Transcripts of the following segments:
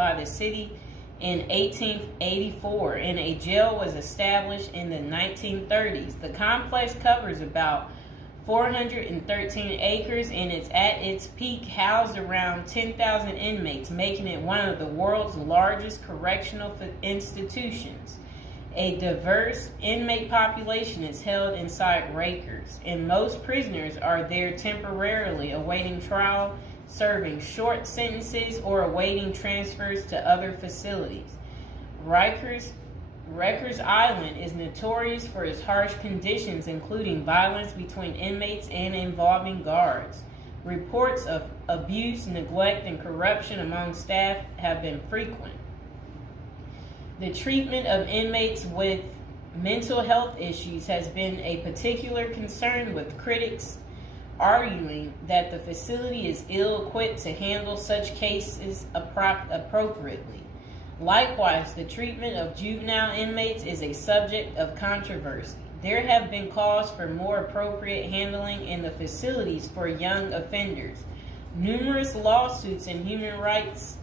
by the city in 1884, and a jail was established in the 1930s. The complex covers about 413 acres, and it's at its peak housed around 10,000 inmates, making it one of the world's largest correctional institutions. A diverse inmate population is held inside Rikers, and most prisoners are there temporarily awaiting trial, serving short sentences, or awaiting transfers to other facilities. Rikers Island is notorious for its harsh conditions, including violence between inmates and involving guards. Reports of abuse, neglect, and corruption among staff have been frequent. The treatment of inmates with mental health issues has been a particular concern, with critics arguing that the facility is ill-equipped to handle such cases appropriately. Likewise, the treatment of juvenile inmates is a subject of controversy. There have been calls for more appropriate handling in the facilities for young offenders. Numerous lawsuits and human rights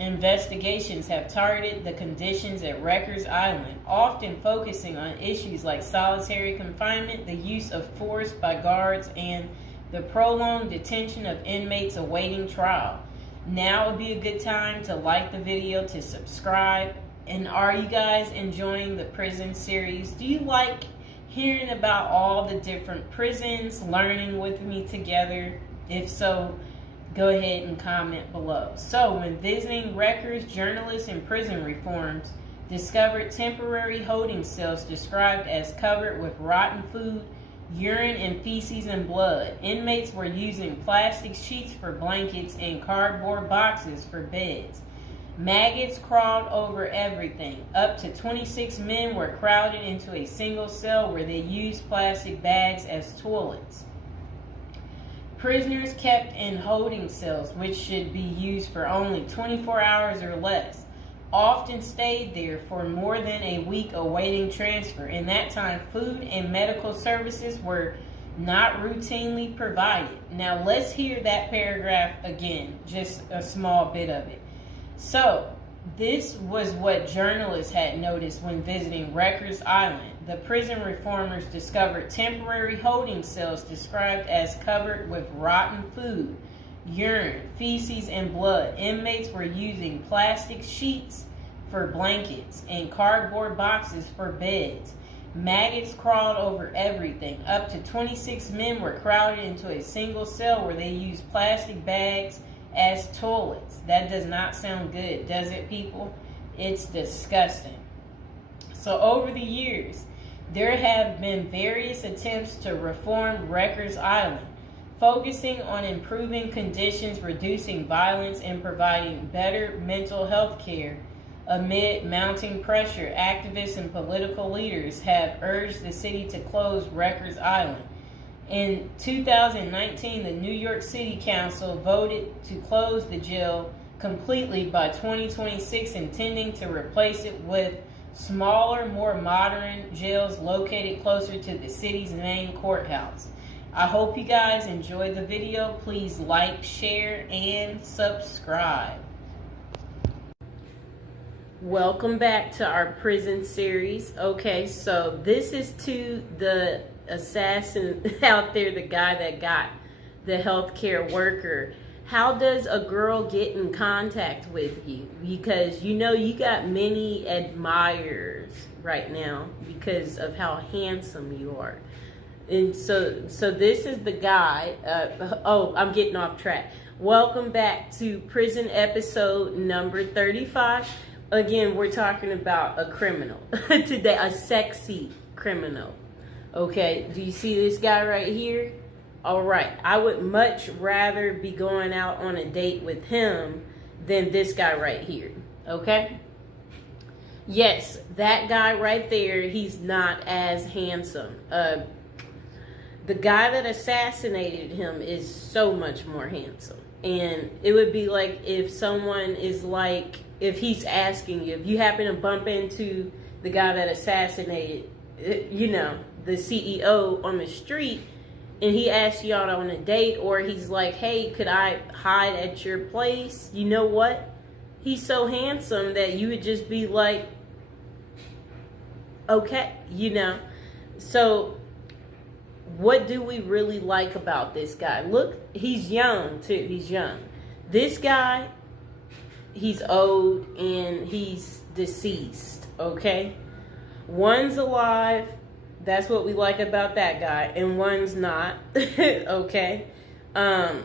investigations have targeted the conditions at Rikers Island, often focusing on issues like solitary confinement, the use of force by guards, and the prolonged detention of inmates awaiting trial. Now would be a good time to like the video, to subscribe. And are you guys enjoying the prison series? Do you like hearing about all the different prisons, learning with me together? If so, go ahead and comment below. So, when visiting Rikers, journalists and prison reforms discovered temporary holding cells described as covered with rotten food, urine and feces and blood. Inmates were using plastic sheets for blankets and cardboard boxes for beds. Maggots crawled over everything. Up to 26 men were crowded into a single cell where they used plastic bags as toilets. Prisoners kept in holding cells, which should be used for only 24 hours or less, often stayed there for more than a week awaiting transfer. In that time, food and medical services were not routinely provided. Now let's hear that paragraph again, just a small bit of it. So, this was what journalists had noticed when visiting Rikers Island. The prison reformers discovered temporary holding cells described as covered with rotten food, urine, feces, and blood. Inmates were using plastic sheets for blankets and cardboard boxes for beds. Maggots crawled over everything. Up to 26 men were crowded into a single cell where they used plastic bags as toilets. That does not sound good, does it, people? It's disgusting. So over the years, there have been various attempts to reform Rikers Island, focusing on improving conditions, reducing violence, and providing better mental health care. Amid mounting pressure, activists and political leaders have urged the city to close Rikers Island. In 2019, the New York City Council voted to close the jail completely by 2026, intending to replace it with smaller, more modern jails located closer to the city's main courthouse. I hope you guys enjoyed the video. Please like, share, and subscribe. Welcome back to our prison series. Okay, so this is to the assassin out there, the guy that got the healthcare worker. How does a girl get in contact with you? Because you know you got many admirers right now because of how handsome you are. And so this is the guy. I'm getting off track. Welcome back to prison episode number 35. Again, we're talking about a criminal today, a sexy criminal. Okay, do you see this guy right here? All right, I would much rather be going out on a date with him than this guy right here, okay? Yes, that guy right there, he's not as handsome. The guy that assassinated him is so much more handsome. And it would be like if someone is like, if he's asking you, if you happen to bump into the guy that assassinated, you know, the CEO on the street, and he asks you out on a date, or he's like, hey, could I hide at your place? You know what? he's so handsome that you would just be like, okay, So what do we really like about this guy? Look, he's young too. He's young. This guy, he's old and he's deceased, okay? One's alive, that's what we like about that guy, and one's not, okay? And,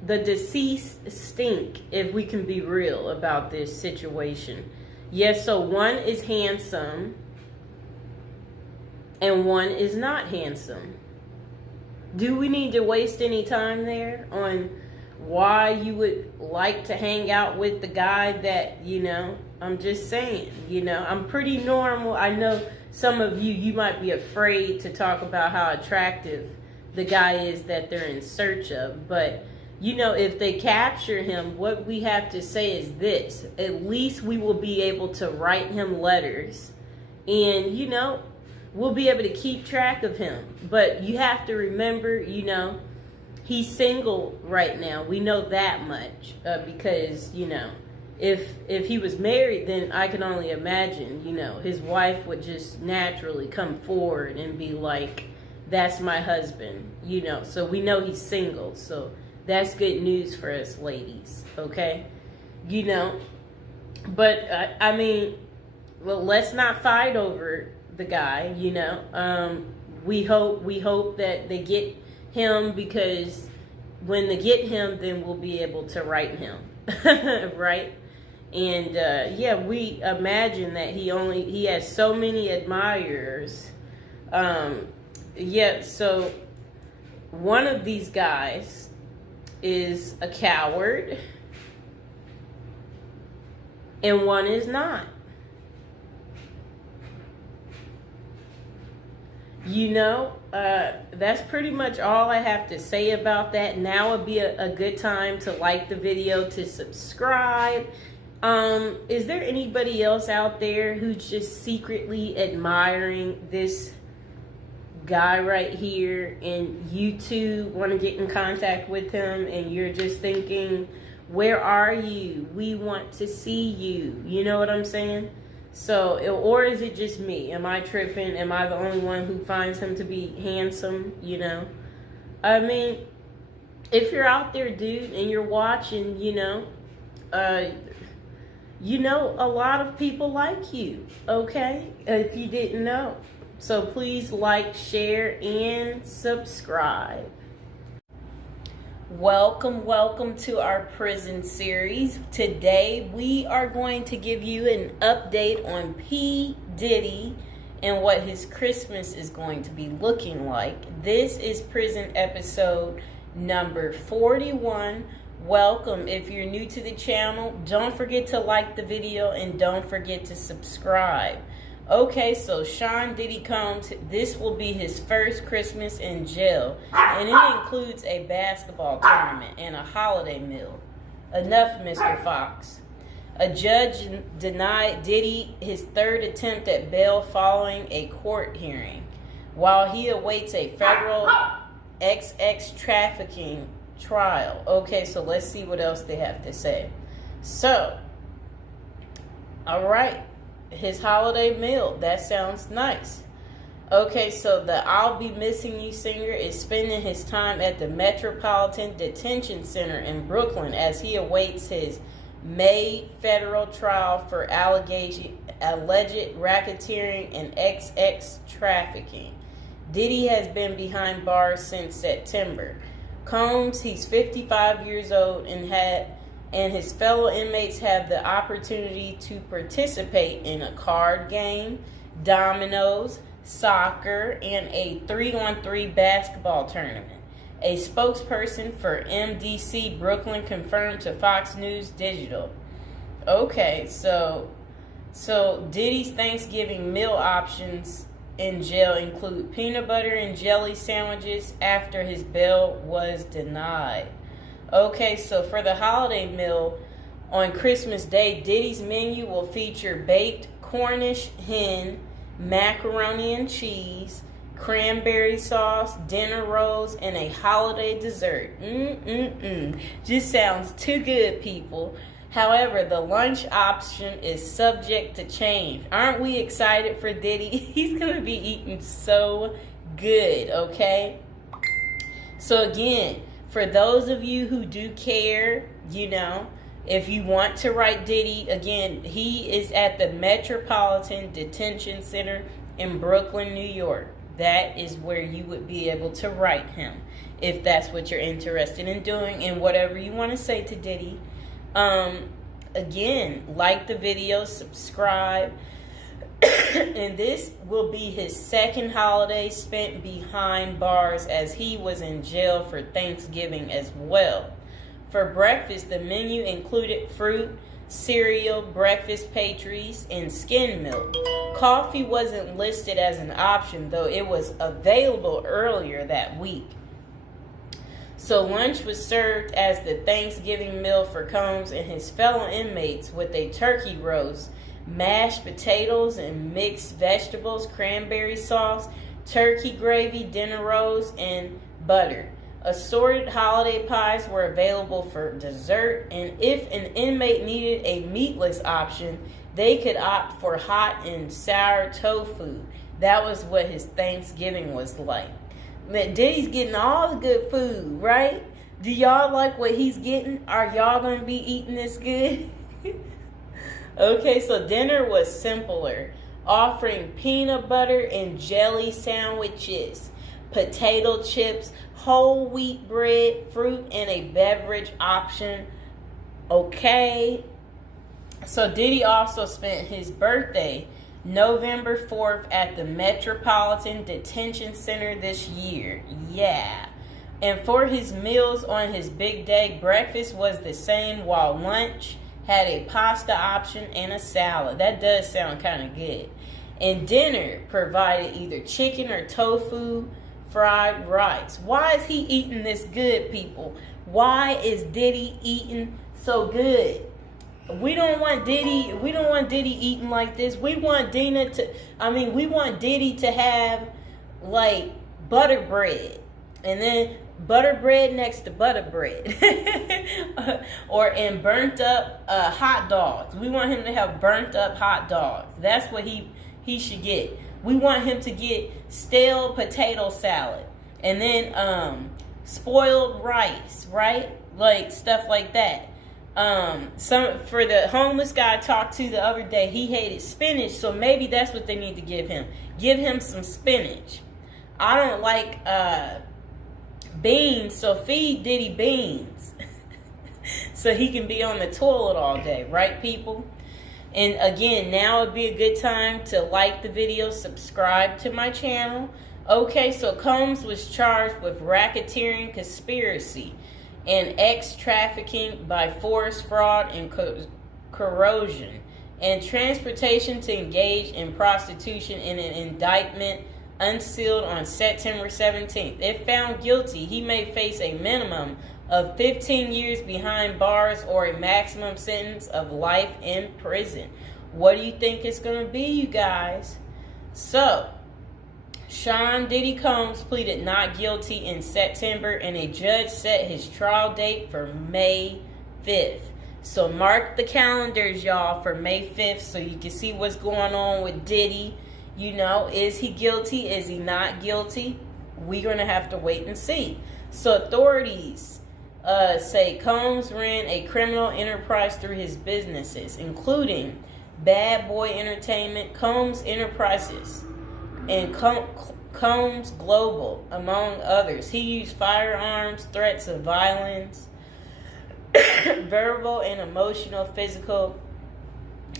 the deceased stink, if we can be real about this situation. Yes, so one is handsome, and one is not handsome. Do we need to waste any time there on why you would like to hang out with the guy that, I'm just saying, I'm pretty normal. I know some of you might be afraid to talk about how attractive the guy is that they're in search of. But, if they capture him, what we have to say is this. At least we will be able to write him letters and, we'll be able to keep track of him. But you have to remember, he's single right now. We know that much because, if he was married, then I can only imagine, his wife would just naturally come forward and be like, that's my husband, So we know he's single. So that's good news for us ladies, okay? But, well, let's not fight over the guy, we hope that they get him, because when they get him, then we'll be able to write him, right? And we imagine that he has so many admirers. So one of these guys is a coward and one is not. That's pretty much all I have to say about that. Now would be a good time to like the video, to subscribe. Is there anybody else out there who's just secretly admiring this guy right here, and you too want to get in contact with him, and you're just thinking, where are you? We want to see you. You know what I'm saying? So, or is it just me? Am I tripping? Am I the only one who finds him to be handsome? If you're out there, dude, and you're watching, a lot of people like you, okay? If you didn't know. So please like, share, and subscribe. Welcome to our prison series. Today we are going to give you an update on P. Diddy and what his Christmas is going to be looking like. This is prison episode number 41. Welcome. If you're new to the channel, don't forget to like the video and don't forget to subscribe. Okay, so Sean Diddy Combs, this will be his first Christmas in jail, and it includes a basketball tournament and a holiday meal. Enough, Mr. Fox. A judge denied Diddy his third attempt at bail following a court hearing, while he awaits a federal XX trafficking trial. Okay, so let's see what else they have to say. So, all right. His holiday meal, that sounds nice. Okay, so the I'll Be Missing You singer is spending his time at the Metropolitan Detention Center in Brooklyn as he awaits his May federal trial for alleged racketeering and XX trafficking. Diddy has been behind bars since September. Combs, he's 55 years old and his fellow inmates have the opportunity to participate in a card game, dominoes, soccer, and a 3-on-3 basketball tournament. A spokesperson for MDC Brooklyn confirmed to Fox News Digital. Okay, so Diddy's Thanksgiving meal options in jail include peanut butter and jelly sandwiches after his bail was denied. Okay, so for the holiday meal on Christmas Day, Diddy's menu will feature baked Cornish hen, macaroni and cheese, cranberry sauce, dinner rolls, and a holiday dessert. Just sounds too good, people. However, the lunch option is subject to change. Aren't we excited for Diddy? He's going to be eating so good, okay? So again, for those of you who do care, if you want to write Diddy, again, he is at the Metropolitan Detention Center in Brooklyn, New York. That is where you would be able to write him if that's what you're interested in doing, and whatever you want to say to Diddy. Again, like the video, subscribe. And this will be his second holiday spent behind bars, as he was in jail for Thanksgiving as well. For breakfast, the menu included fruit, cereal, breakfast pastries, and skim milk. Coffee wasn't listed as an option, though it was available earlier that week. So lunch was served as the Thanksgiving meal for Combs and his fellow inmates, with a turkey roast, mashed potatoes and mixed vegetables, cranberry sauce, turkey gravy, dinner rolls, and butter. Assorted holiday pies were available for dessert, and if an inmate needed a meatless option, they could opt for hot and sour tofu. That was what his Thanksgiving was like. Diddy's getting all the good food, right? Do y'all like what he's getting? Are y'all going to be eating this good? Okay, so dinner was simpler, offering peanut butter and jelly sandwiches, potato chips, whole wheat bread, fruit, and a beverage option. Okay. So Diddy also spent his birthday, November 4th, at the Metropolitan Detention Center this year. Yeah. And for his meals on his big day, breakfast was the same, while lunch had a pasta option and a salad. That does sound kind of good. And dinner provided either chicken or tofu, fried rice. Why is he eating this good, people? Why is Diddy eating so good? We don't want Diddy eating like this. We want Diddy to have like butter bread, and then butter bread next to butter bread. and burnt up hot dogs. We want him to have burnt up hot dogs. That's what he should get. We want him to get stale potato salad, and then spoiled rice, right? Like stuff like that. For the homeless guy I talked to the other day, he hated spinach, so maybe that's what they need to give him. Give him some spinach. I don't like beans, so feed Diddy beans. So he can be on the toilet all day, right, people? And again, now would be a good time to like the video, subscribe to my channel. Okay, so Combs was charged with racketeering, conspiracy, and trafficking by force, fraud, and corrosion, and transportation to engage in prostitution in an indictment unsealed on September 17th. If found guilty, he may face a minimum of 15 years behind bars or a maximum sentence of life in prison. What do you think it's going to be, you guys? So, Sean Diddy Combs pleaded not guilty in September, and a judge set his trial date for May 5th. So mark the calendars, y'all, for May 5th so you can see what's going on with Diddy. Is he guilty? Is he not guilty? We're going to have to wait and see. So authorities say Combs ran a criminal enterprise through his businesses, including Bad Boy Entertainment, Combs Enterprises, and Combs Global, among others. He used firearms, threats of violence, verbal and emotional, physical,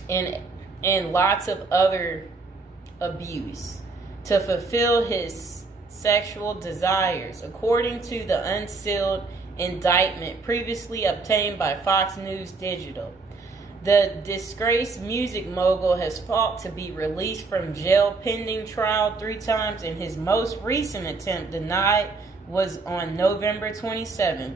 and lots of other abuse to fulfill his sexual desires, according to the unsealed indictment previously obtained by Fox News Digital. The disgraced music mogul has fought to be released from jail pending trial 3 times, and his most recent attempt, denied, was on November 27th.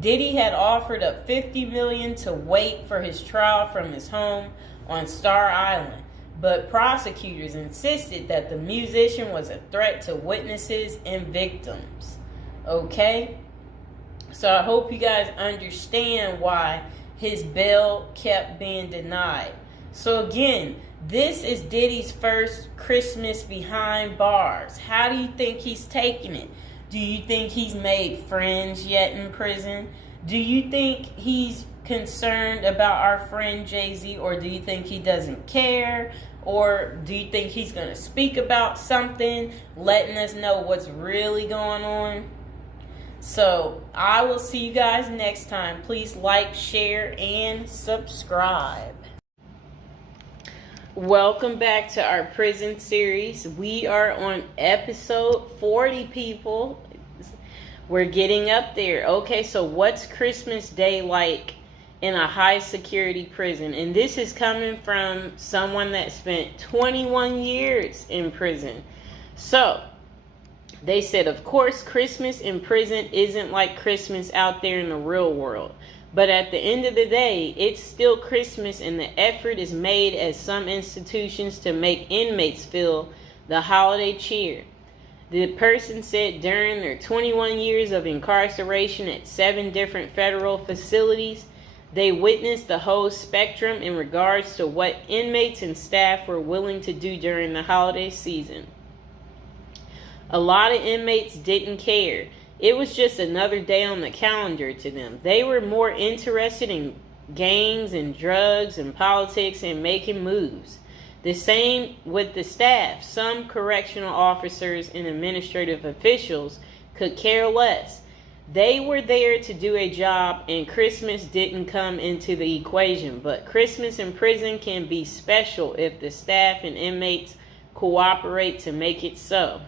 Diddy had offered up $50 million to wait for his trial from his home on Star Island. but prosecutors insisted that the musician was a threat to witnesses and victims. Okay? So I hope you guys understand why his bail kept being denied. So again, this is Diddy's first Christmas behind bars. How do you think he's taking it? Do you think he's made friends yet in prison? Do you think he's concerned about our friend Jay-Z, or do you think he doesn't care? Or do you think he's going to speak about something, letting us know what's really going on? So I will see you guys next time. Please like, share, and subscribe. Welcome back to our prison series. We are on episode 40, people. We're getting up there. Okay, so what's Christmas Day like in a high security prison? And this is coming from someone that spent 21 years in prison. So they said, of course, Christmas in prison isn't like Christmas out there in the real world. But at the end of the day, it's still Christmas, and the effort is made at some institutions to make inmates feel the holiday cheer. The person said during their 21 years of incarceration at 7 different federal facilities, they witnessed the whole spectrum in regards to what inmates and staff were willing to do during the holiday season. A lot of inmates didn't care. It was just another day on the calendar to them. They were more interested in gangs and drugs and politics and making moves. The same with the staff. Some correctional officers and administrative officials could care less. They were there to do a job, and Christmas didn't come into the equation. But Christmas in prison can be special if the staff and inmates cooperate to make it so.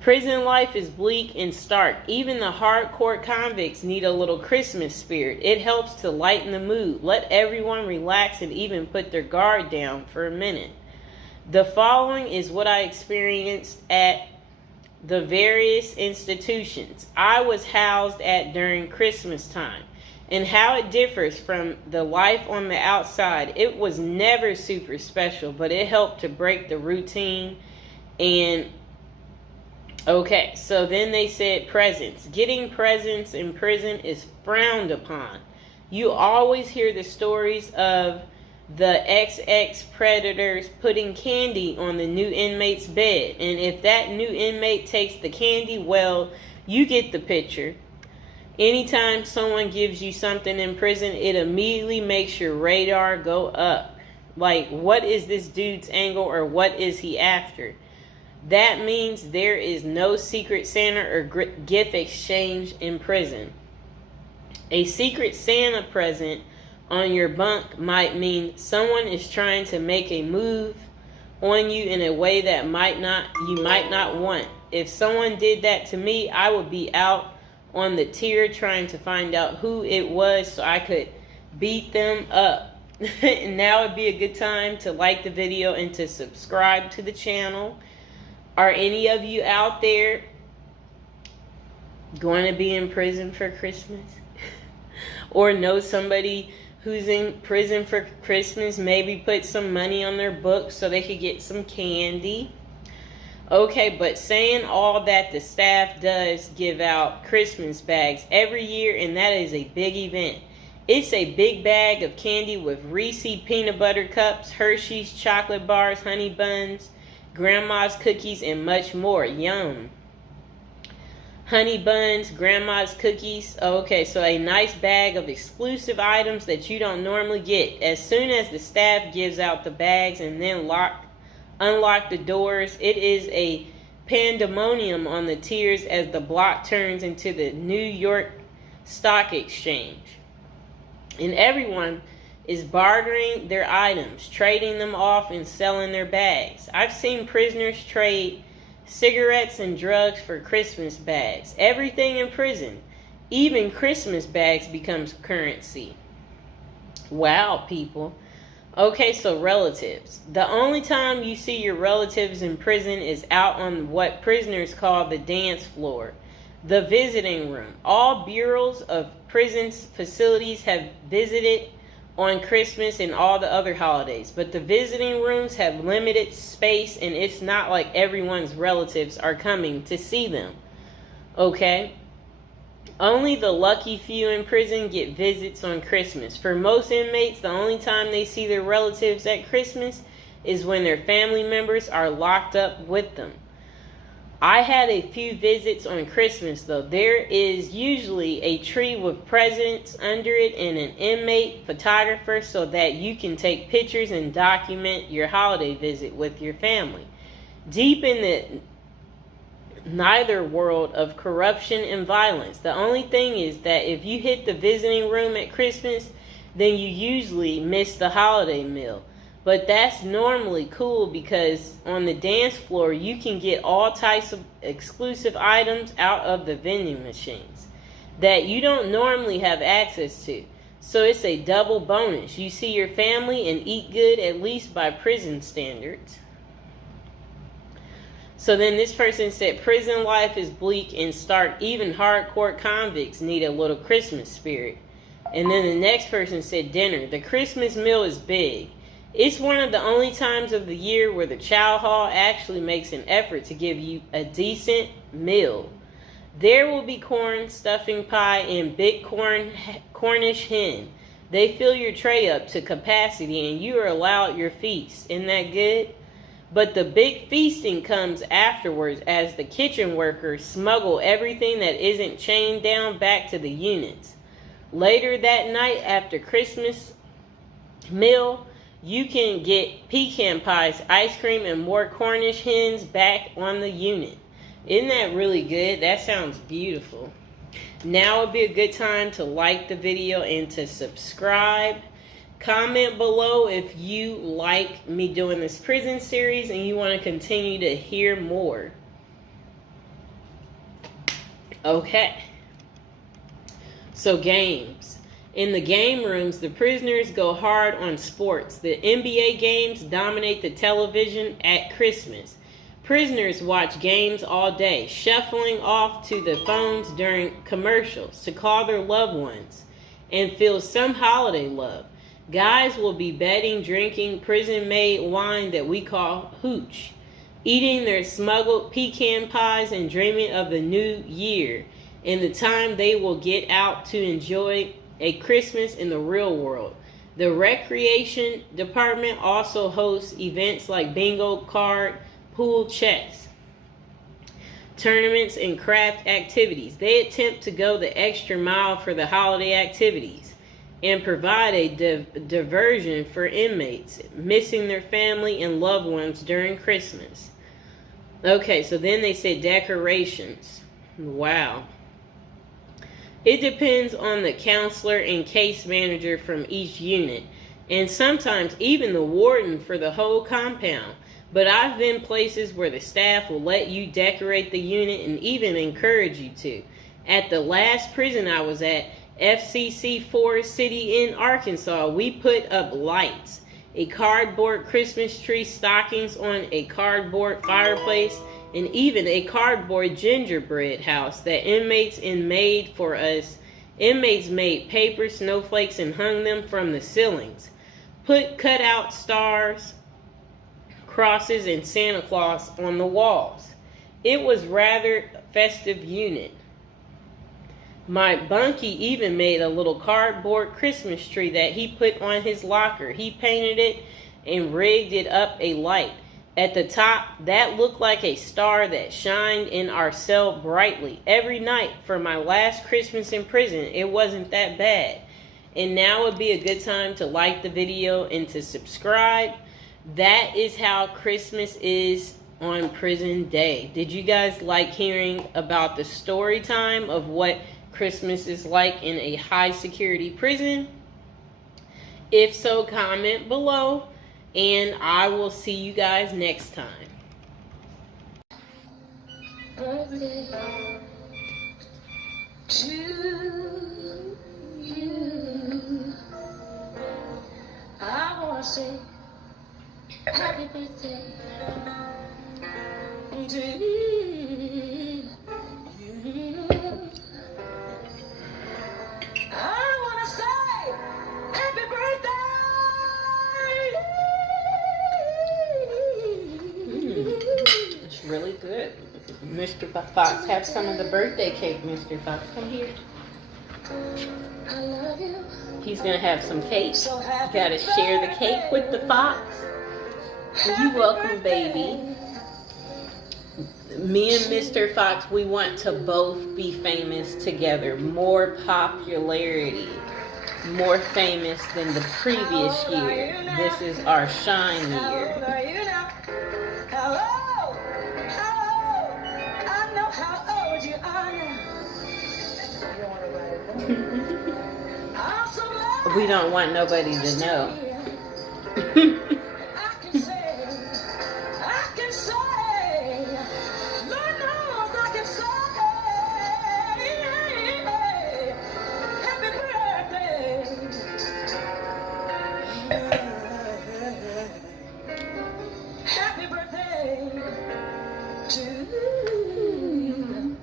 Prison life is bleak and stark. Even the hardcore convicts need a little Christmas spirit. It helps to lighten the mood, let everyone relax, and even put their guard down for a minute. The following is what I experienced at the various institutions I was housed at during Christmas time, and how it differs from the life on the outside. It was never super special, but it helped to break the routine. And okay, so then they said presents. Getting presents in prison is frowned upon. You always hear the stories of the XX predators putting candy on the new inmate's bed. And if that new inmate takes the candy, well, you get the picture. Anytime someone gives you something in prison, it immediately makes your radar go up. Like, what is this dude's angle, or what is he after? That means there is no secret Santa or gift exchange in prison. A secret Santa present on your bunk might mean someone is trying to make a move on you in a way that you might not want. If someone did that to me, I would be out on the tier trying to find out who it was so I could beat them up. And now would be a good time to like the video and to subscribe to the channel. Are any of you out there going to be in prison for Christmas? Or know somebody who's in prison for Christmas? Maybe put some money on their books so they could get some candy. Okay, but saying all that, the staff does give out Christmas bags every year, and that is a big event. It's a big bag of candy with Reese peanut butter cups, Hershey's chocolate bars, honey buns, grandma's cookies, and much more. Yum. Honey buns, grandma's cookies. Okay, so a nice bag of exclusive items that you don't normally get. As soon as the staff gives out the bags and then unlock the doors, it is a pandemonium on the tiers as the block turns into the New York Stock Exchange. And everyone is bartering their items, trading them off, and selling their bags. I've seen prisoners trade cigarettes and drugs for Christmas bags. Everything in prison, even Christmas bags, becomes currency. Wow, people. Okay, so relatives. The only time you see your relatives in prison is out on what prisoners call the dance floor, the visiting room. All bureaus of prison facilities have visited on Christmas and all the other holidays, but the visiting rooms have limited space, and it's not like everyone's relatives are coming to see them. Okay? Only the lucky few in prison get visits on Christmas. For most inmates, the only time they see their relatives at Christmas is when their family members are locked up with them. I had a few visits on Christmas, though. There is usually a tree with presents under it and an inmate photographer so that you can take pictures and document your holiday visit with your family. Deep in the neither world of corruption and violence, the only thing is that if you hit the visiting room at Christmas, then you usually miss the holiday meal. But that's normally cool because on the dance floor, you can get all types of exclusive items out of the vending machines that you don't normally have access to. So it's a double bonus. You see your family and eat good, at least by prison standards. So then this person said, prison life is bleak and stark. Even hardcore convicts need a little Christmas spirit. And then the next person said, dinner. The Christmas meal is big. It's one of the only times of the year where the chow hall actually makes an effort to give you a decent meal. There will be corn, stuffing pie, and big Cornish hen. They fill your tray up to capacity and you are allowed your feast. Isn't that good? But the big feasting comes afterwards as the kitchen workers smuggle everything that isn't chained down back to the units. Later that night after Christmas meal, you can get pecan pies, ice cream, and more Cornish hens back on the unit. Isn't that really good? That sounds beautiful. Now would be a good time to like the video and to subscribe. Comment below if you like me doing this prison series and you want to continue to hear more. Okay. So games. In the game rooms, the prisoners go hard on sports. The NBA games dominate the television at Christmas. Prisoners watch games all day, shuffling off to the phones during commercials to call their loved ones and feel some holiday love. Guys will be betting, drinking prison-made wine that we call hooch, eating their smuggled pecan pies and dreaming of the new year and the time they will get out to enjoy a Christmas in the real world. The recreation department also hosts events like bingo card, pool, chess, tournaments, and craft activities. They attempt to go the extra mile for the holiday activities and provide a diversion for inmates missing their family and loved ones during Christmas. Okay, so then they say decorations. Wow. It depends on the counselor and case manager from each unit, and sometimes even the warden for the whole compound. But I've been places where the staff will let you decorate the unit and even encourage you to. At the last prison I was at, FCC Forest City in Arkansas, we put up lights, a cardboard Christmas tree, stockings on a cardboard fireplace, and even a cardboard gingerbread house that inmates made for us. Inmates made paper snowflakes and hung them from the ceilings. Put cutout stars, crosses, and Santa Claus on the walls. It was rather festive unit. My bunkie even made a little cardboard Christmas tree that he put on his locker. He painted it and rigged it up a light. At the top, that looked like a star that shined in our cell brightly every night for my last Christmas in prison. It wasn't that bad. And now would be a good time to like the video and to subscribe. That is how Christmas is on prison day. Did you guys like hearing about the story time of what Christmas is like in a high security prison? If so, comment below. And I will see you guys next time. To you, I want to say happy birthday to you. I want to say happy birthday. Mr. Fox have some of the birthday cake. Mr. Fox, come here. I love you. He's gonna have some cake. So You happy gotta share the cake with the fox. You're welcome, baby. Me and Mr. Fox, we want to both be famous together. More popularity. More famous than the previous year. This is our shine How year. old are you now? Hello? Hello? I know how old you are now. I'm so glad We don't want nobody to know. I can say, Lord knows I can say, happy birthday. Happy birthday to you.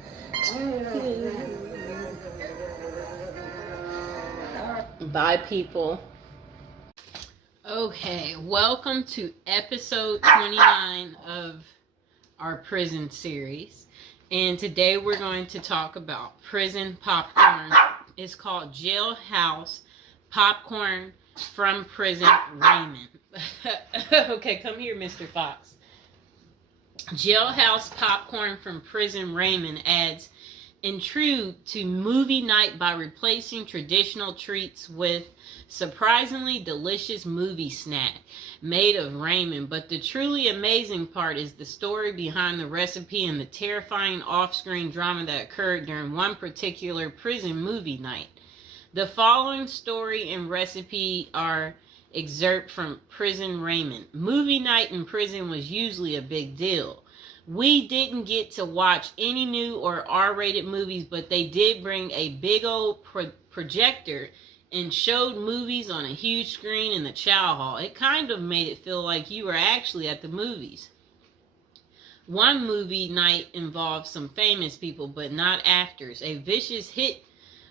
Bye, people. Okay, welcome to episode 29 of our prison series. And today we're going to talk about prison popcorn. It's called Jailhouse Popcorn from Prison Raymond. Okay, come here, Mr. Fox. Jailhouse Popcorn from Prison Raymond adds intrigue to movie night by replacing traditional treats with surprisingly delicious movie snack made of Raymond. But the truly amazing part is the story behind the recipe and the terrifying off-screen drama that occurred during one particular prison movie night. The following story and recipe are excerpt from Prison Raymond. Movie night in prison was usually a big deal. We didn't get to watch any new or R-rated movies, but they did bring a big old projector and showed movies on a huge screen in the chow hall. It kind of made it feel like you were actually at the movies. One movie night involved some famous people, but not actors. A vicious hit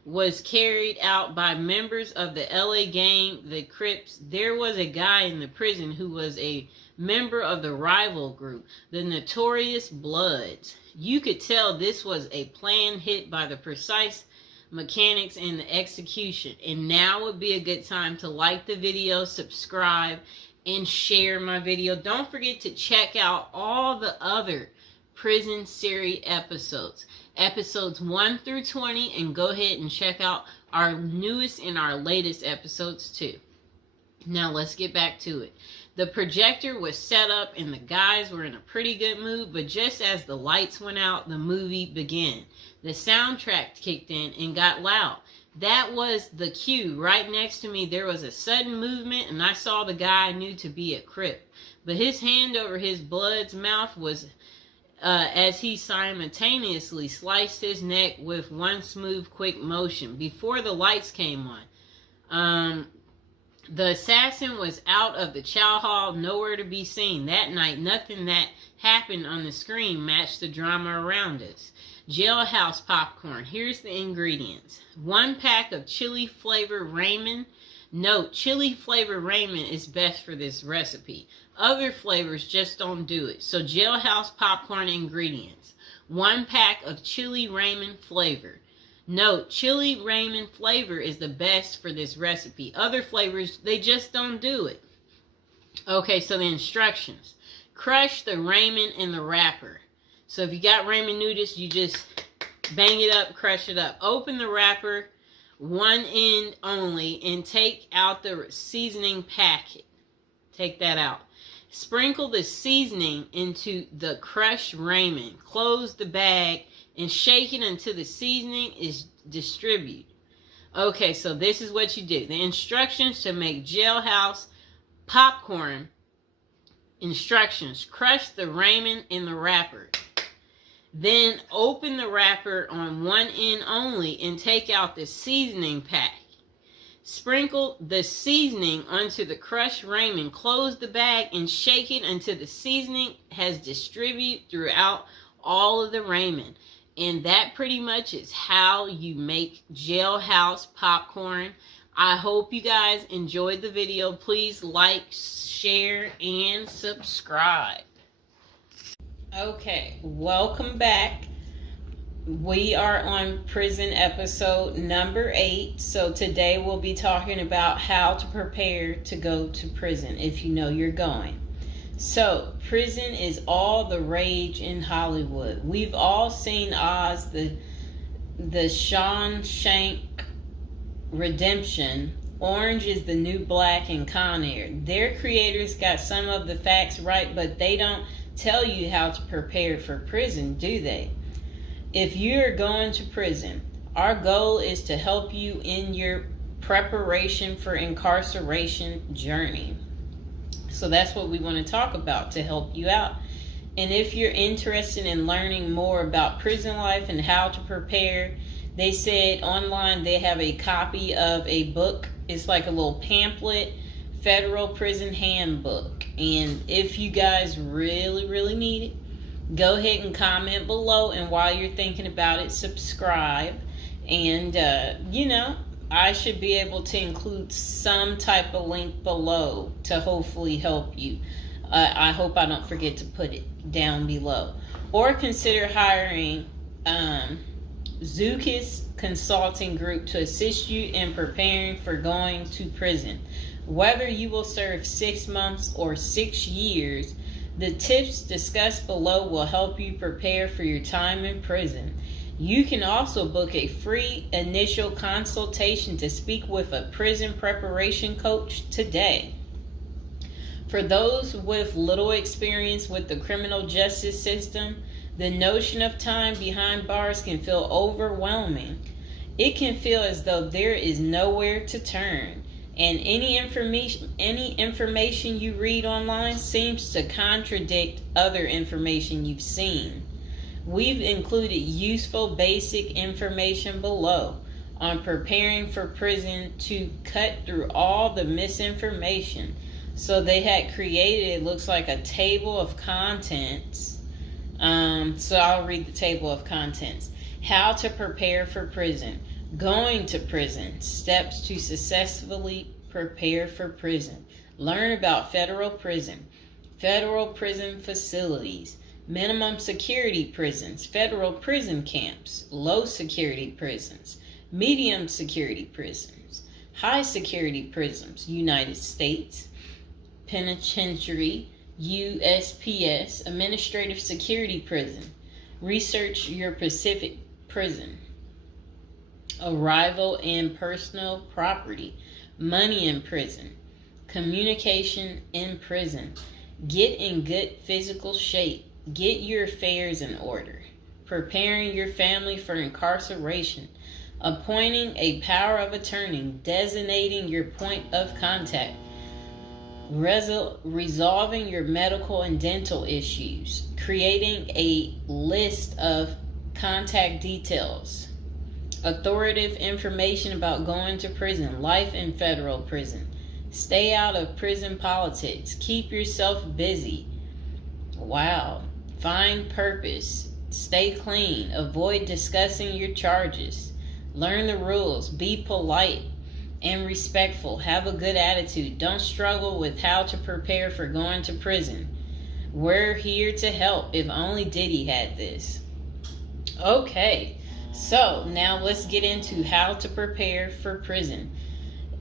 was carried out by members of the LA gang, the Crips. There was a guy in the prison who was a member of the rival group, the Notorious Bloods. You could tell this was a planned hit by the precise mechanics and the execution. And now would be a good time to like the video, subscribe, and share my video. Don't forget to check out all the other prison series episodes. Episodes 1 through 20, and go ahead and check out our newest and our latest episodes too. Now let's get back to it. The projector was set up and the guys were in a pretty good mood, but just as the lights went out, the movie began. The soundtrack kicked in and got loud. That was the cue. Right next to me, there was a sudden movement, and I saw the guy I knew to be a Crip. But his hand over his blood's mouth was as he simultaneously sliced his neck with one smooth, quick motion. Before the lights came on, the assassin was out of the chow hall, nowhere to be seen. That night, nothing that happened on the screen matched the drama around us. Jailhouse popcorn. Here's the ingredients. 1 pack of chili flavor Raymond. Note, chili flavor Raymond is best for this recipe. Other flavors just don't do it. So Jailhouse popcorn ingredients. 1 pack of chili Raymond flavor. Note, chili Raymond flavor is the best for this recipe. Other flavors, they just don't do it. Okay, so the instructions. Crush the Raymond in the wrapper. So if you got Raymond noodles, you just bang it up, crush it up. Open the wrapper, one end only, and take out the seasoning packet. Take that out. Sprinkle the seasoning into the crushed Raymond. Close the bag and shake it until the seasoning is distributed. Okay, so this is what you do. The instructions to make Jailhouse popcorn. Instructions. Crush the Raymond in the wrapper. Then open the wrapper on one end only and take out the seasoning pack. Sprinkle the seasoning onto the crushed Raymond. Close the bag and shake it until the seasoning has distributed throughout all of the Raymond. And that pretty much is how you make Jailhouse popcorn. I hope you guys enjoyed the video. Please like, share, and subscribe. Okay, welcome back. We are on prison episode number 8. So today we'll be talking about how to prepare to go to prison if you know you're going. So, prison is all the rage in Hollywood. We've all seen Oz, the Shawshank Redemption, Orange is the New Black, and Con Air. Their creators got some of the facts right, but they don't tell you how to prepare for prison, do they? If you're going to prison, our goal is to help you in your preparation for incarceration journey. So that's what we want to talk about to help you out. And if you're interested in learning more about prison life and how to prepare, they said online they have a copy of a book. It's like a little pamphlet, Federal Prison Handbook. And if you guys really need it, go ahead and comment below. And while you're thinking about it, subscribe. And, I should be able to include some type of link below to hopefully help you. I hope I don't forget to put it down below. Or consider hiring Zukis Consulting Group to assist you in preparing for going to prison. Whether you will serve 6 months or 6 years, the tips discussed below will help you prepare for your time in prison. You can also book a free initial consultation to speak with a prison preparation coach today. For those with little experience with the criminal justice system, the notion of time behind bars can feel overwhelming. It can feel as though there is nowhere to turn, and any information you read online seems to contradict other information you've seen. We've included useful basic information below on preparing for prison to cut through all the misinformation. So they had created, it looks like a table of contents. So I'll read the table of contents. How to prepare for prison. Going to prison. Steps to successfully prepare for prison. Learn about federal prison. Federal prison facilities. Minimum security prisons, federal prison camps, low security prisons, medium security prisons, high security prisons, United States Penitentiary, USPS, administrative security prison, research your Pacific prison, arrival and personal property, money in prison, communication in prison, get in good physical shape. Get your affairs in order. Preparing your family for incarceration. Appointing a power of attorney. Designating your point of contact. Resolving your medical and dental issues. Creating a list of contact details. Authoritative information about going to prison. Life in federal prison. Stay out of prison politics. Keep yourself busy. Wow. Find purpose. Stay clean. Avoid discussing your charges. Learn the rules. Be polite and respectful. Have a good attitude. Don't struggle with how to prepare for going to prison. We're here to help. If only Diddy had this. Okay, so now let's get into how to prepare for prison.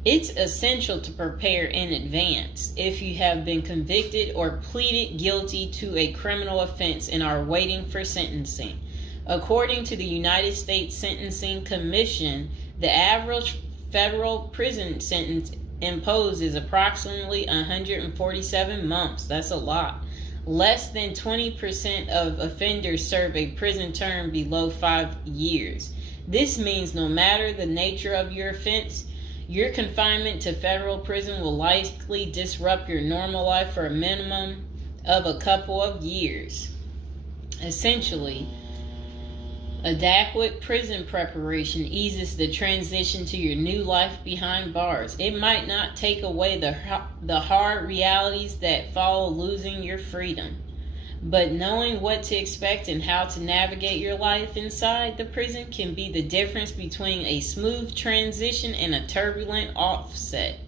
It's essential to prepare in advance if you have been convicted or pleaded guilty to a criminal offense and are waiting for sentencing. According to the United States Sentencing Commission, the average federal prison sentence imposed is approximately 147 months. That's a lot. Less than 20% of offenders serve a prison term below 5 years. This means no matter the nature of your offense, your confinement to federal prison will likely disrupt your normal life for a minimum of a couple of years. Essentially, adequate prison preparation eases the transition to your new life behind bars. It might not take away the hard realities that follow losing your freedom, but knowing what to expect and how to navigate your life inside the prison can be the difference between a smooth transition and a turbulent offset.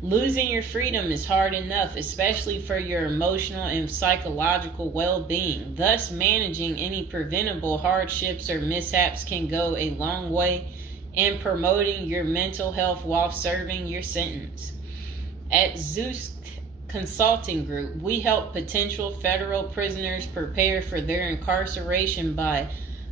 Losing your freedom is hard enough, especially for your emotional and psychological well-being. Thus, managing any preventable hardships or mishaps can go a long way in promoting your mental health while serving your sentence. At Zeus Consulting Group, we help potential federal prisoners prepare for their incarceration by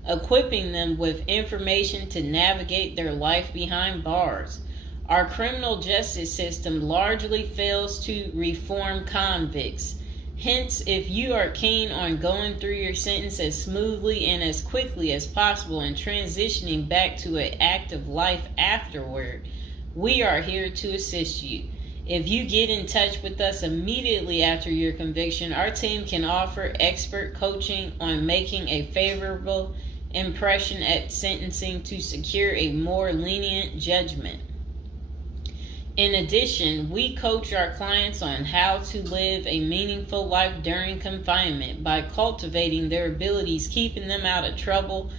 equipping them with information to navigate their life behind bars. Our criminal justice system largely fails to reform convicts. Hence, if you are keen on going through your sentence as smoothly and as quickly as possible and transitioning back to an active life afterward, we are here to assist you. If you get in touch with us immediately after your conviction, our team can offer expert coaching on making a favorable impression at sentencing to secure a more lenient judgment. In addition, we coach our clients on how to live a meaningful life during confinement by cultivating their abilities, keeping them out of trouble,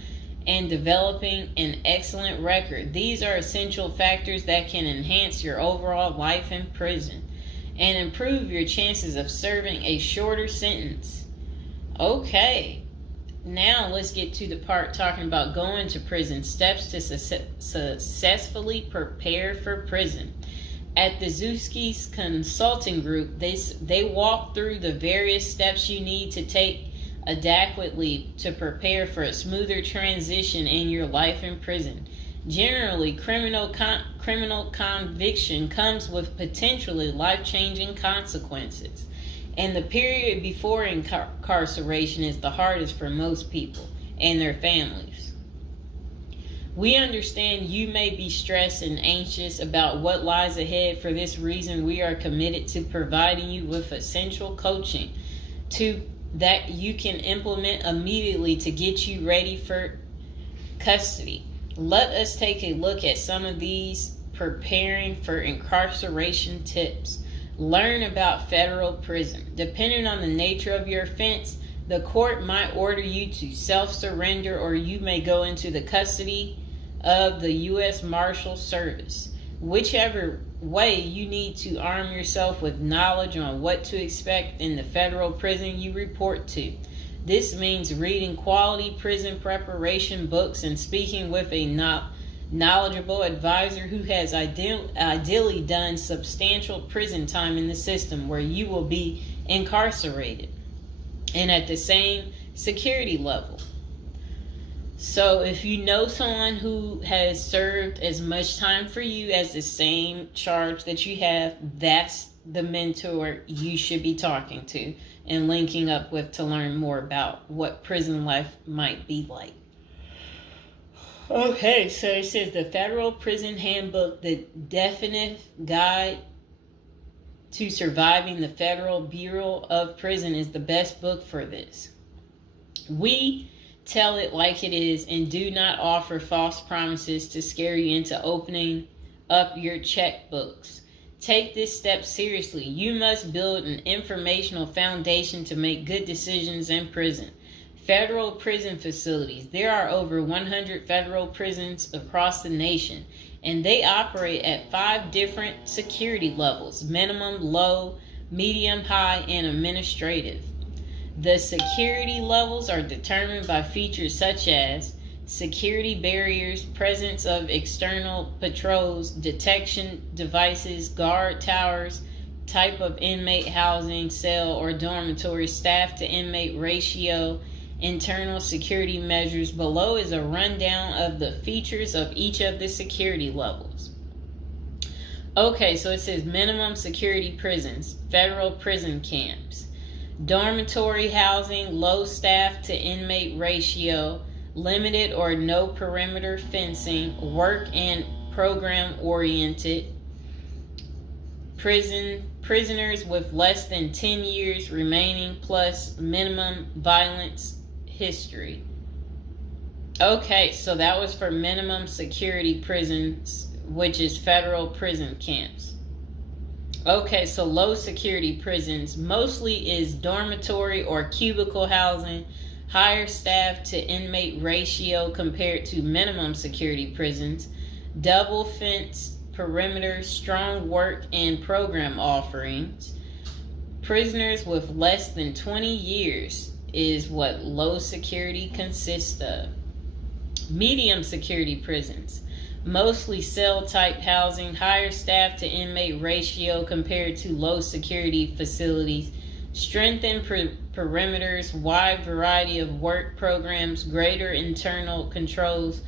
and developing an excellent record. These are essential factors that can enhance your overall life in prison and improve your chances of serving a shorter sentence. Okay, now let's get to the part talking about going to prison, steps to successfully prepare for prison. At the Zuski's Consulting Group, they walk through the various steps you need to take adequately to prepare for a smoother transition in your life in prison. Generally, criminal conviction comes with potentially life-changing consequences, and the period before incarceration is the hardest for most people and their families. We understand you may be stressed and anxious about what lies ahead. For this reason, we are committed to providing you with essential coaching that you can implement immediately to get you ready for custody. Let us take a look at some of these preparing for incarceration tips. Learn about federal prison. Depending on the nature of your offense, the court might order you to self-surrender, or you may go into the custody of the U.S. Marshal Service. Whichever way, you need to arm yourself with knowledge on what to expect in the federal prison you report to. This means reading quality prison preparation books and speaking with a knowledgeable advisor who has ideally done substantial prison time in the system where you will be incarcerated and at the same security level. So if you know someone who has served as much time for you as the same charge that you have, that's the mentor you should be talking to and linking up with to learn more about what prison life might be like. Okay, so it says the Federal Prison Handbook, the definitive guide to surviving the Federal Bureau of Prison, is the best book for this. We tell it like it is and do not offer false promises to scare you into opening up your checkbooks. Take this step seriously. You must build an informational foundation to make good decisions in prison. Federal prison facilities. There are over 100 federal prisons across the nation, and they operate at 5 different security levels: minimum, low, medium, high, and administrative. The security levels are determined by features such as security barriers, presence of external patrols, detection devices, guard towers, type of inmate housing, cell or dormitory, staff to inmate ratio, internal security measures. Below is a rundown of the features of each of the security levels. Okay, so it says minimum security prisons, federal prison camps. Dormitory housing, low staff to inmate ratio, limited or no perimeter fencing, work and program oriented. Prisoners with less than 10 years remaining plus minimum violence history. Okay, so that was for minimum security prisons, which is federal prison camps. Okay, so low security prisons mostly is dormitory or cubicle housing, higher staff to inmate ratio compared to minimum security prisons, double fenced perimeter, strong work and program offerings. Prisoners with less than 20 years is what low security consists of. Medium security prisons, mostly cell type housing, higher staff to inmate ratio compared to low security facilities, strengthened perimeters, wide variety of work programs, greater internal controls,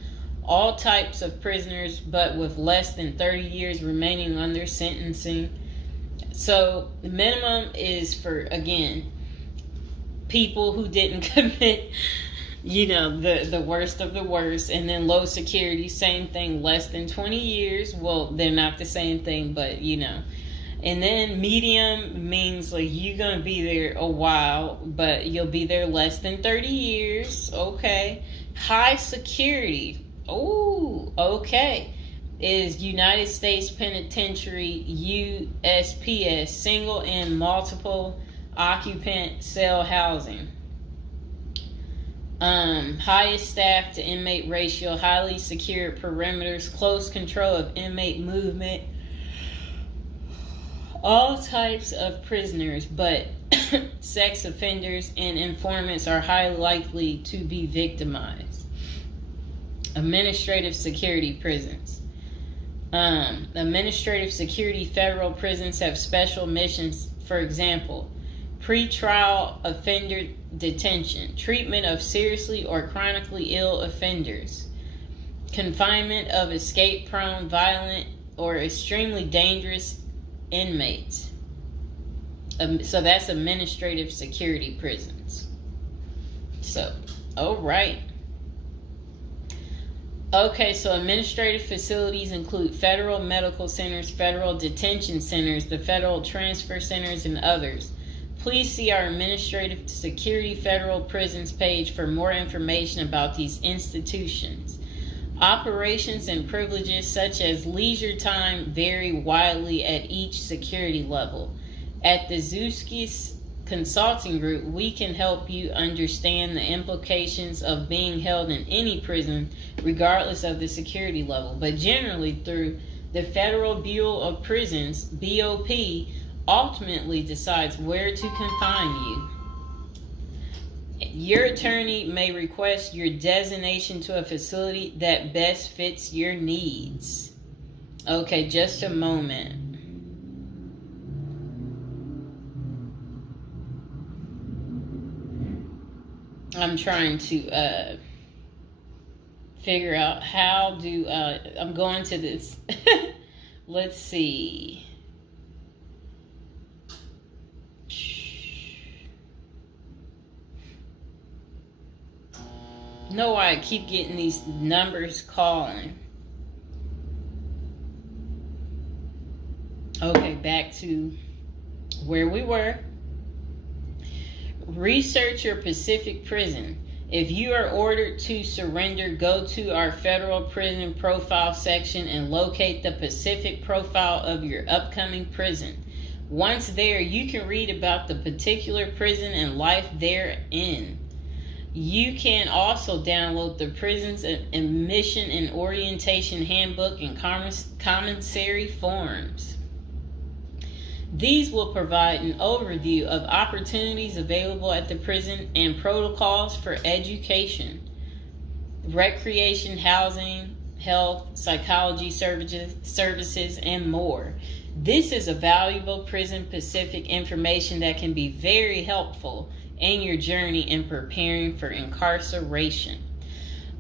all types of prisoners but with less than 30 years remaining under sentencing. So the minimum is for, again, people who didn't commit, the worst of the worst. And then low security, same thing, less than 20 years. Well, they're not the same thing, but And then medium means like you're going to be there a while, but you'll be there less than 30 years. Okay. High security. Oh, okay. Is United States Penitentiary, USPS, single and multiple occupant cell housing. Highest staff to inmate ratio, highly secure perimeters, close control of inmate movement. All types of prisoners, but sex offenders and informants are highly likely to be victimized. Administrative security prisons. Administrative security federal prisons have special missions. For example, pretrial offender detention, treatment of seriously or chronically ill offenders, confinement of escape-prone, violent, or extremely dangerous inmates. So that's administrative security prisons. So, all right. Okay, so administrative facilities include federal medical centers, federal detention centers, the federal transfer centers, and others. Please see our Administrative Security Federal Prisons page for more information about these institutions. Operations and privileges such as leisure time vary widely at each security level. At the Zuskis Consulting Group, we can help you understand the implications of being held in any prison, regardless of the security level. But generally, through the Federal Bureau of Prisons, BOP, ultimately decides where to confine you. Your attorney may request your designation to a facility that best fits your needs. Okay, just a moment. I'm trying to figure out how do I'm going to this. Let's see. Know why I keep getting these numbers calling. Okay, back to where we were. Research your Pacific prison. If you are ordered to surrender, go to our federal prison profile section and locate the Pacific profile of your upcoming prison. Once there, you can read about the particular prison and life therein. You can also download the prison's admission and orientation handbook and commissary forms. These will provide an overview of opportunities available at the prison and protocols for education, recreation, housing, health, psychology services, and more. This is a valuable Prison Pacific information that can be very helpful in your journey in preparing for incarceration.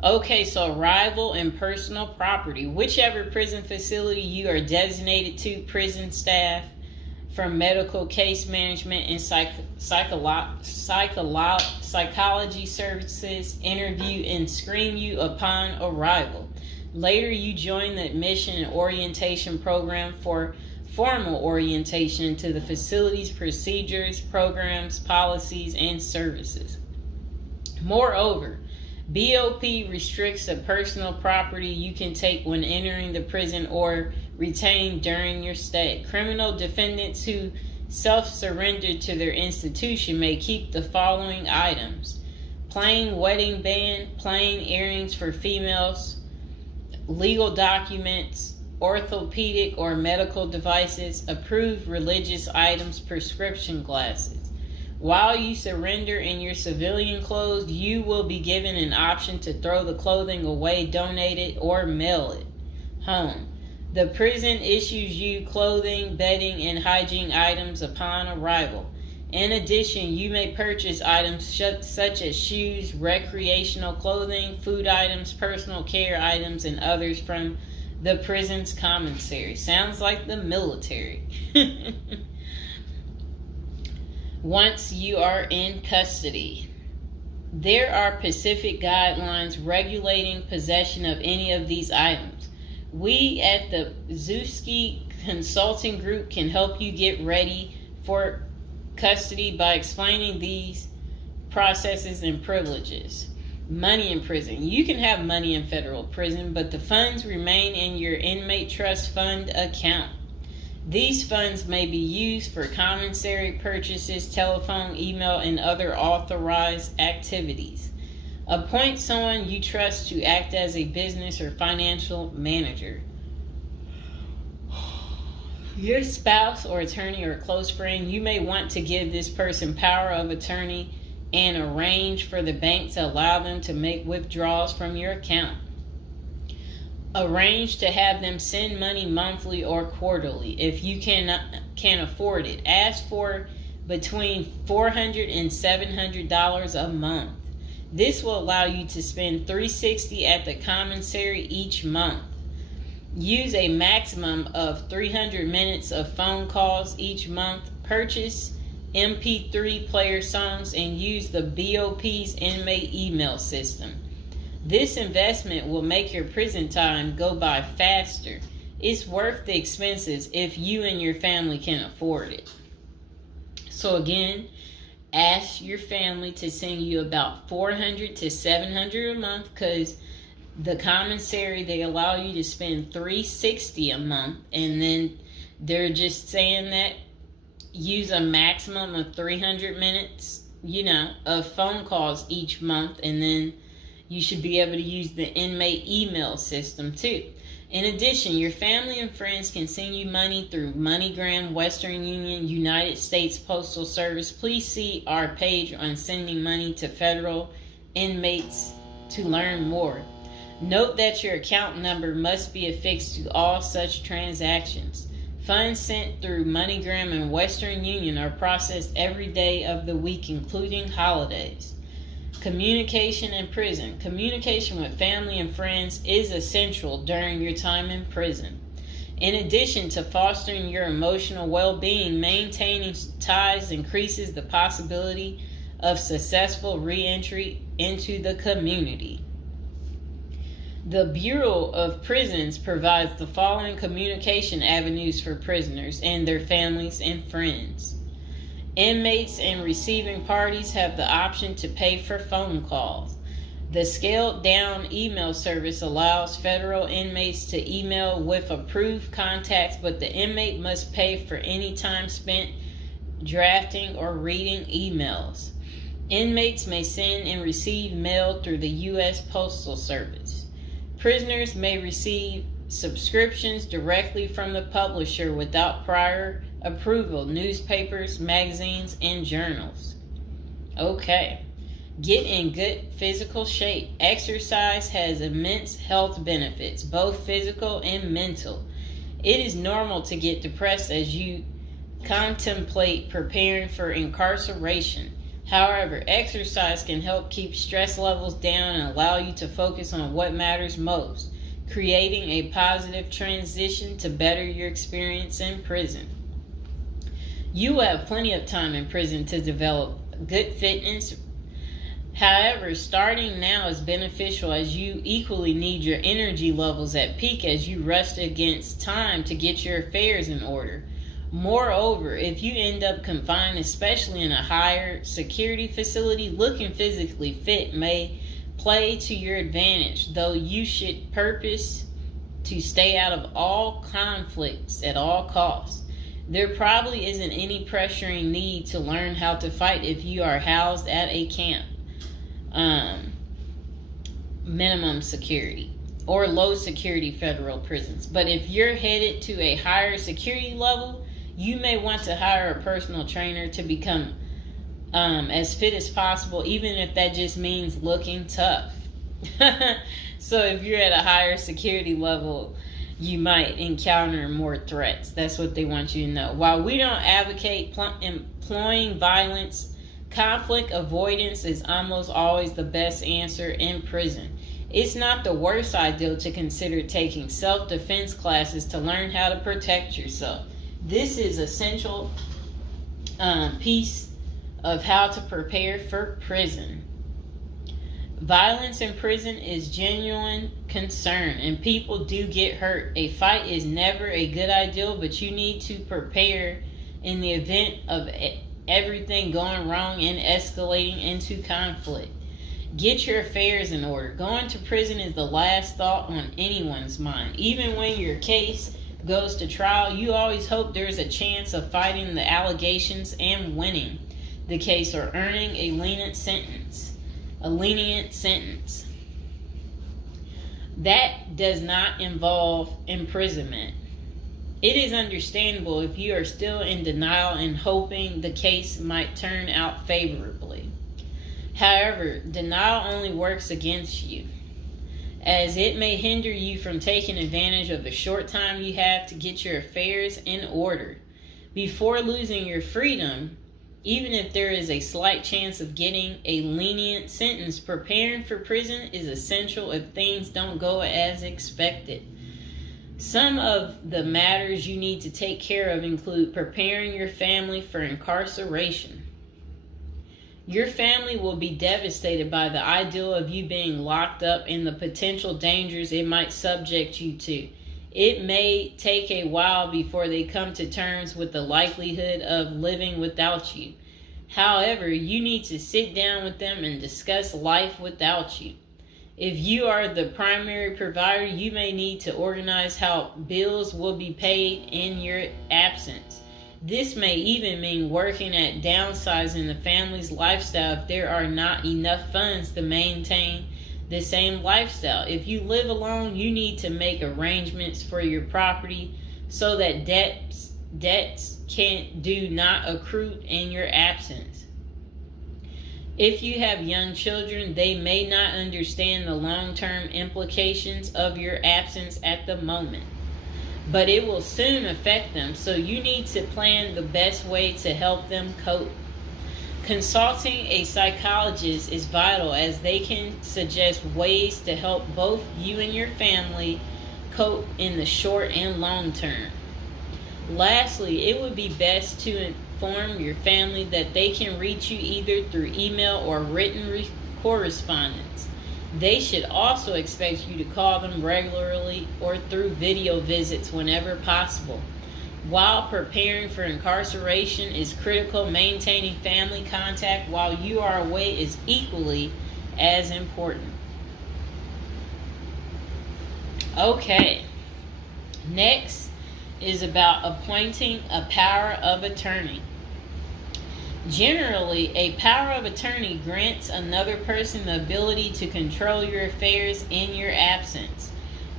Okay, so arrival and personal property. Whichever prison facility you are designated to, prison staff from medical case management and psychology services interview and screen you upon arrival. Later, you join the admission and orientation program for formal orientation into the facility's procedures, programs, policies, and services. Moreover, BOP restricts the personal property you can take when entering the prison or retain during your stay. Criminal defendants who self-surrender to their institution may keep the following items: plain wedding band, plain earrings for females, legal documents, orthopedic or medical devices, approved religious items, prescription glasses. While you surrender in your civilian clothes, you will be given an option to throw the clothing away, donate it, or mail it home. The prison issues you clothing, bedding, and hygiene items upon arrival. In addition, you may purchase items such as shoes, recreational clothing, food items, personal care items, and others from the prison's commissary. Sounds like the military. Once you are in custody, there are specific guidelines regulating possession of any of these items. We at the Zuski Consulting Group can help you get ready for custody by explaining these processes and privileges. Money in prison. You can have money in federal prison, but the funds remain in your inmate trust fund account. These funds may be used for commissary purchases, telephone, email, and other authorized activities. Appoint someone you trust to act as a business or financial manager. Your spouse or attorney or close friend, you may want to give this person power of attorney and arrange for the bank to allow them to make withdrawals from your account. Arrange to have them send money monthly or quarterly if you can afford it. Ask for between $400 and $700 a month. This will allow you to spend $360 at the commissary each month. Use a maximum of 300 minutes of phone calls each month. Purchase MP3 player songs and use the BOP's inmate email system. This investment will make your prison time go by faster. It's worth the expenses if you and your family can afford it. So again, ask your family to send you about $400 to $700 a month, because the commissary, they allow you to spend $360 a month, and then they're just saying that use a maximum of 300 minutes, of phone calls each month, and then you should be able to use the inmate email system too. In addition, your family and friends can send you money through MoneyGram, Western Union, United States Postal Service. Please see our page on sending money to federal inmates to learn more. Note that your account number must be affixed to all such transactions. Funds sent through MoneyGram and Western Union are processed every day of the week, including holidays. Communication in prison. Communication with family and friends is essential during your time in prison. In addition to fostering your emotional well-being, maintaining ties increases the possibility of successful re-entry into the community. The Bureau of Prisons provides the following communication avenues for prisoners and their families and friends. Inmates and receiving parties have the option to pay for phone calls. The scaled-down email service allows federal inmates to email with approved contacts, but the inmate must pay for any time spent drafting or reading emails. Inmates may send and receive mail through the U.S. Postal Service. Prisoners may receive subscriptions directly from the publisher without prior approval, newspapers, magazines, and journals. Okay. Get in good physical shape. Exercise has immense health benefits, both physical and mental. It is normal to get depressed as you contemplate preparing for incarceration. However, exercise can help keep stress levels down and allow you to focus on what matters most, creating a positive transition to better your experience in prison. You will have plenty of time in prison to develop good fitness. However, starting now is beneficial as you equally need your energy levels at peak as you rush against time to get your affairs in order. Moreover, if you end up confined, especially in a higher security facility, looking physically fit may play to your advantage, though you should purpose to stay out of all conflicts at all costs. There probably isn't any pressuring need to learn how to fight if you are housed at a camp. Minimum security. or low security federal prisons. But if you're headed to a higher security level, you may want to hire a personal trainer to become as fit as possible, even if that just means looking tough. So if you're at a higher security level, you might encounter more threats. That's what they want you to know. While we don't advocate employing violence, conflict avoidance is almost always the best answer in prison. It's not the worst idea to consider taking self-defense classes to learn how to protect yourself. This is essential piece of how to prepare for prison. Violence in prison is genuine concern, and people do get hurt. A fight is never a good idea, but you need to prepare in the event of everything going wrong and escalating into conflict. Get your affairs in order. Going to prison is the last thought on anyone's mind. Even when your case goes to trial, you always hope there's a chance of fighting the allegations and winning the case or earning a lenient sentence. That does not involve imprisonment. It is understandable if you are still in denial and hoping the case might turn out favorably. However, denial only works against you, as it may hinder you from taking advantage of the short time you have to get your affairs in order. Before losing your freedom, even if there is a slight chance of getting a lenient sentence, preparing for prison is essential if things don't go as expected. Some of the matters you need to take care of include preparing your family for incarceration. Your family will be devastated by the idea of you being locked up and the potential dangers it might subject you to. It may take a while before they come to terms with the likelihood of living without you. However, you need to sit down with them and discuss life without you. If you are the primary provider, you may need to organize how bills will be paid in your absence. This may even mean working at downsizing the family's lifestyle if there are not enough funds to maintain the same lifestyle. If you live alone, you need to make arrangements for your property so that debts do not accrue in your absence. If you have young children, they may not understand the long-term implications of your absence at the moment, but it will soon affect them, so you need to plan the best way to help them cope. Consulting a psychologist is vital, as they can suggest ways to help both you and your family cope in the short and long term. Lastly, it would be best to inform your family that they can reach you either through email or written correspondence. They should also expect you to call them regularly or through video visits whenever possible. While preparing for incarceration is critical, maintaining family contact while you are away is equally as important. Okay, next is about appointing a power of attorney. Generally, a power of attorney grants another person the ability to control your affairs in your absence.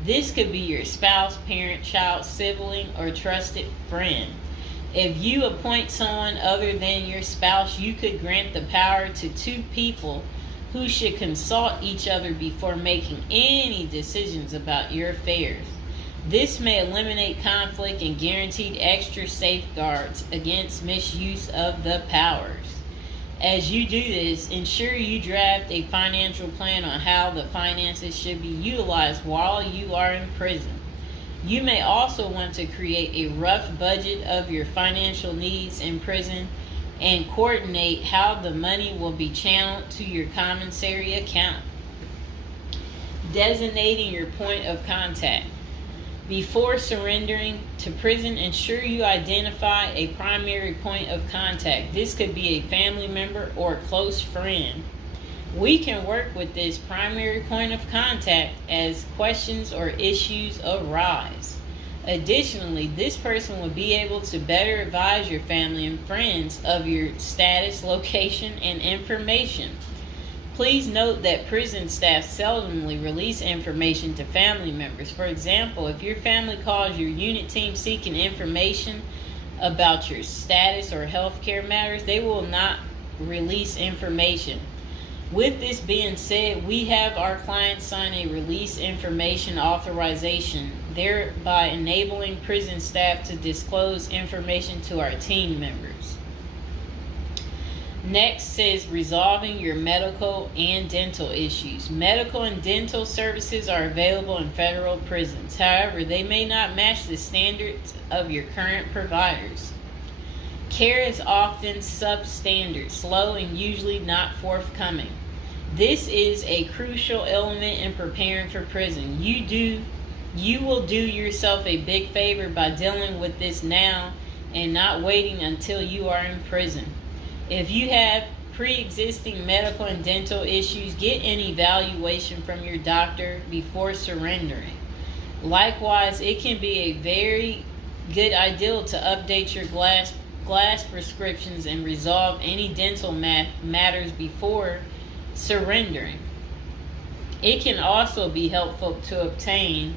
This could be your spouse, parent, child, sibling, or trusted friend. If you appoint someone other than your spouse, you could grant the power to two people who should consult each other before making any decisions about your affairs. This may eliminate conflict and guarantee extra safeguards against misuse of the powers. As you do this, ensure you draft a financial plan on how the finances should be utilized while you are in prison. You may also want to create a rough budget of your financial needs in prison and coordinate how the money will be channeled to your commissary account. Designating your point of contact. Before surrendering to prison, ensure you identify a primary point of contact. This could be a family member or a close friend. We can work with this primary point of contact as questions or issues arise. Additionally, this person will be able to better advise your family and friends of your status, location, and information. Please note that prison staff seldomly release information to family members. For example, if your family calls your unit team seeking information about your status or healthcare matters, they will not release information. With this being said, we have our clients sign a release information authorization, thereby enabling prison staff to disclose information to our team members. Next says resolving your medical and dental issues. Medical and dental services are available in federal prisons. However, they may not match the standards of your current providers. Care is often substandard, slow, and usually not forthcoming. This is a crucial element in preparing for prison. You will do yourself a big favor by dealing with this now and not waiting until you are in prison. If you have pre-existing medical and dental issues, get an evaluation from your doctor before surrendering. Likewise, it can be a very good idea to update your glass prescriptions and resolve any dental matters before surrendering. It can also be helpful to obtain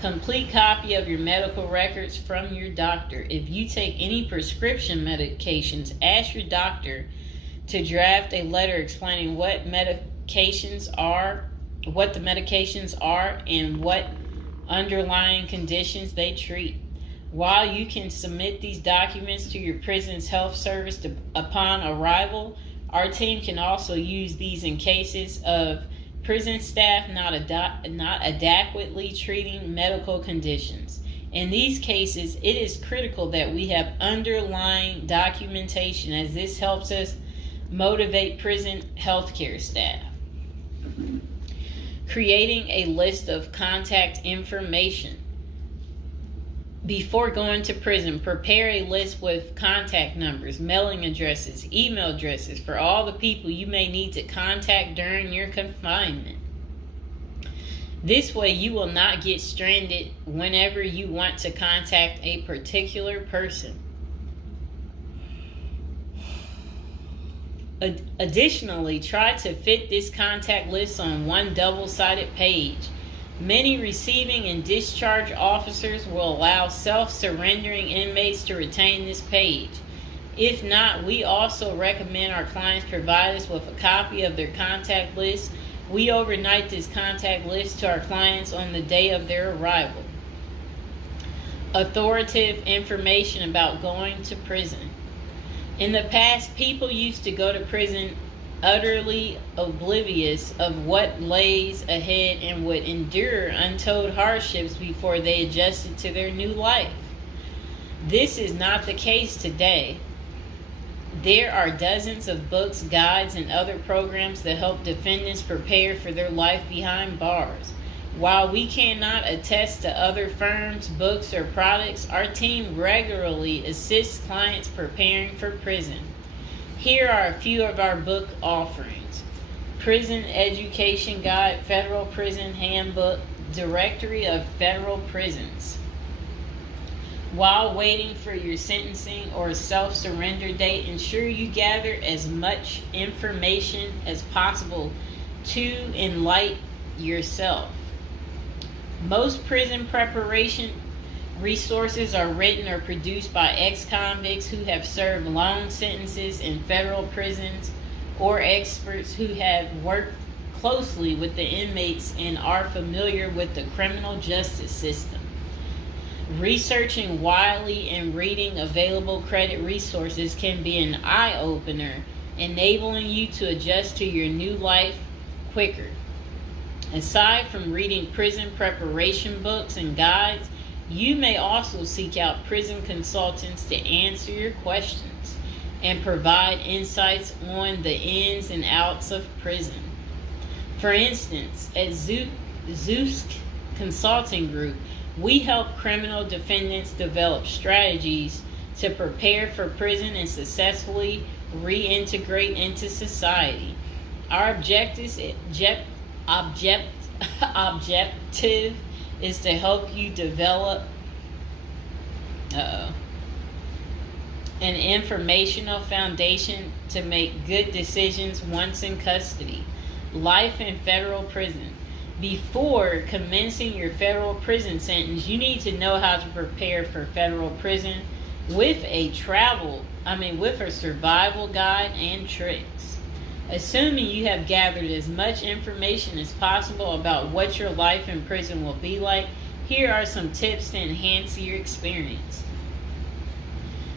complete copy of your medical records from your doctor. If you take any prescription medications, ask your doctor to draft a letter explaining what the medications are, and what underlying conditions they treat. While you can submit these documents to your prison's health service upon arrival, our team can also use these in cases of prison staff not adequately treating medical conditions. In these cases, it is critical that we have underlying documentation, as this helps us motivate prison healthcare staff. Creating a list of contact information. Before going to prison, prepare a list with contact numbers, mailing addresses, email addresses for all the people you may need to contact during your confinement. This way, you will not get stranded whenever you want to contact a particular person. Additionally, try to fit this contact list on one double-sided page. Many receiving and discharge officers will allow self-surrendering inmates to retain this page. If not, we also recommend our clients provide us with a copy of their contact list. We overnight this contact list to our clients on the day of their arrival. Authoritative information about going to prison. In the past, people used to go to prison utterly oblivious of what lays ahead and would endure untold hardships before they adjusted to their new life. This is not the case today. There are dozens of books, guides, and other programs that help defendants prepare for their life behind bars. While we cannot attest to other firms, books, or products, our team regularly assists clients preparing for prison. Here are a few of our book offerings: Prison Education Guide, Federal Prison Handbook, Directory of Federal Prisons. While waiting for your sentencing or self-surrender date, ensure you gather as much information as possible to enlighten yourself. Most prison preparation resources are written or produced by ex-convicts who have served long sentences in federal prisons, or experts who have worked closely with the inmates and are familiar with the criminal justice system. Researching widely and reading available credit resources can be an eye-opener, enabling you to adjust to your new life quicker. Aside from reading prison preparation books and guides, you may also seek out prison consultants to answer your questions and provide insights on the ins and outs of prison. For instance, at Zeus Consulting Group, we help criminal defendants develop strategies to prepare for prison and successfully reintegrate into society. Our objective is to help you develop an informational foundation to make good decisions once in custody. Life in federal prison. Before commencing your federal prison sentence, you need to know how to prepare for federal prison with a survival guide and tricks. Assuming you have gathered as much information as possible about what your life in prison will be like, here are some tips to enhance your experience.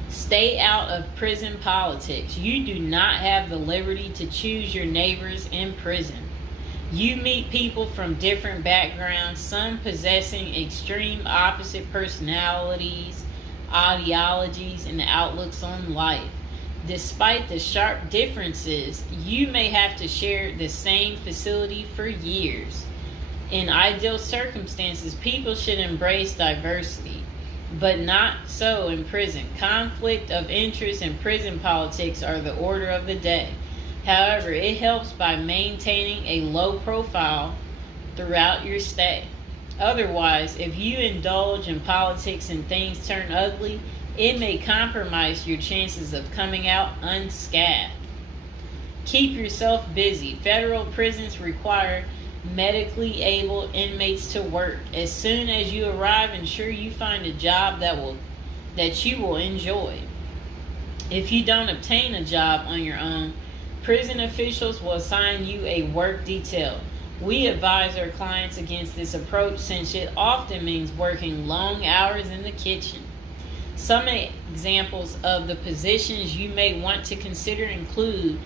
Stay out of prison politics. You do not have the liberty to choose your neighbors in prison. You meet people from different backgrounds, some possessing extreme opposite personalities, ideologies, and outlooks on life. Despite the sharp differences, you may have to share the same facility for years. In ideal circumstances, people should embrace diversity, but not so in prison. Conflict of interest and prison politics are the order of the day. However, it helps by maintaining a low profile throughout your stay. Otherwise, if you indulge in politics and things turn ugly, it may compromise your chances of coming out unscathed. Keep yourself busy. Federal prisons require medically able inmates to work. As soon as you arrive, ensure you find a job that you will enjoy. If you don't obtain a job on your own, prison officials will assign you a work detail. We advise our clients against this approach since it often means working long hours in the kitchen. Some examples of the positions you may want to consider include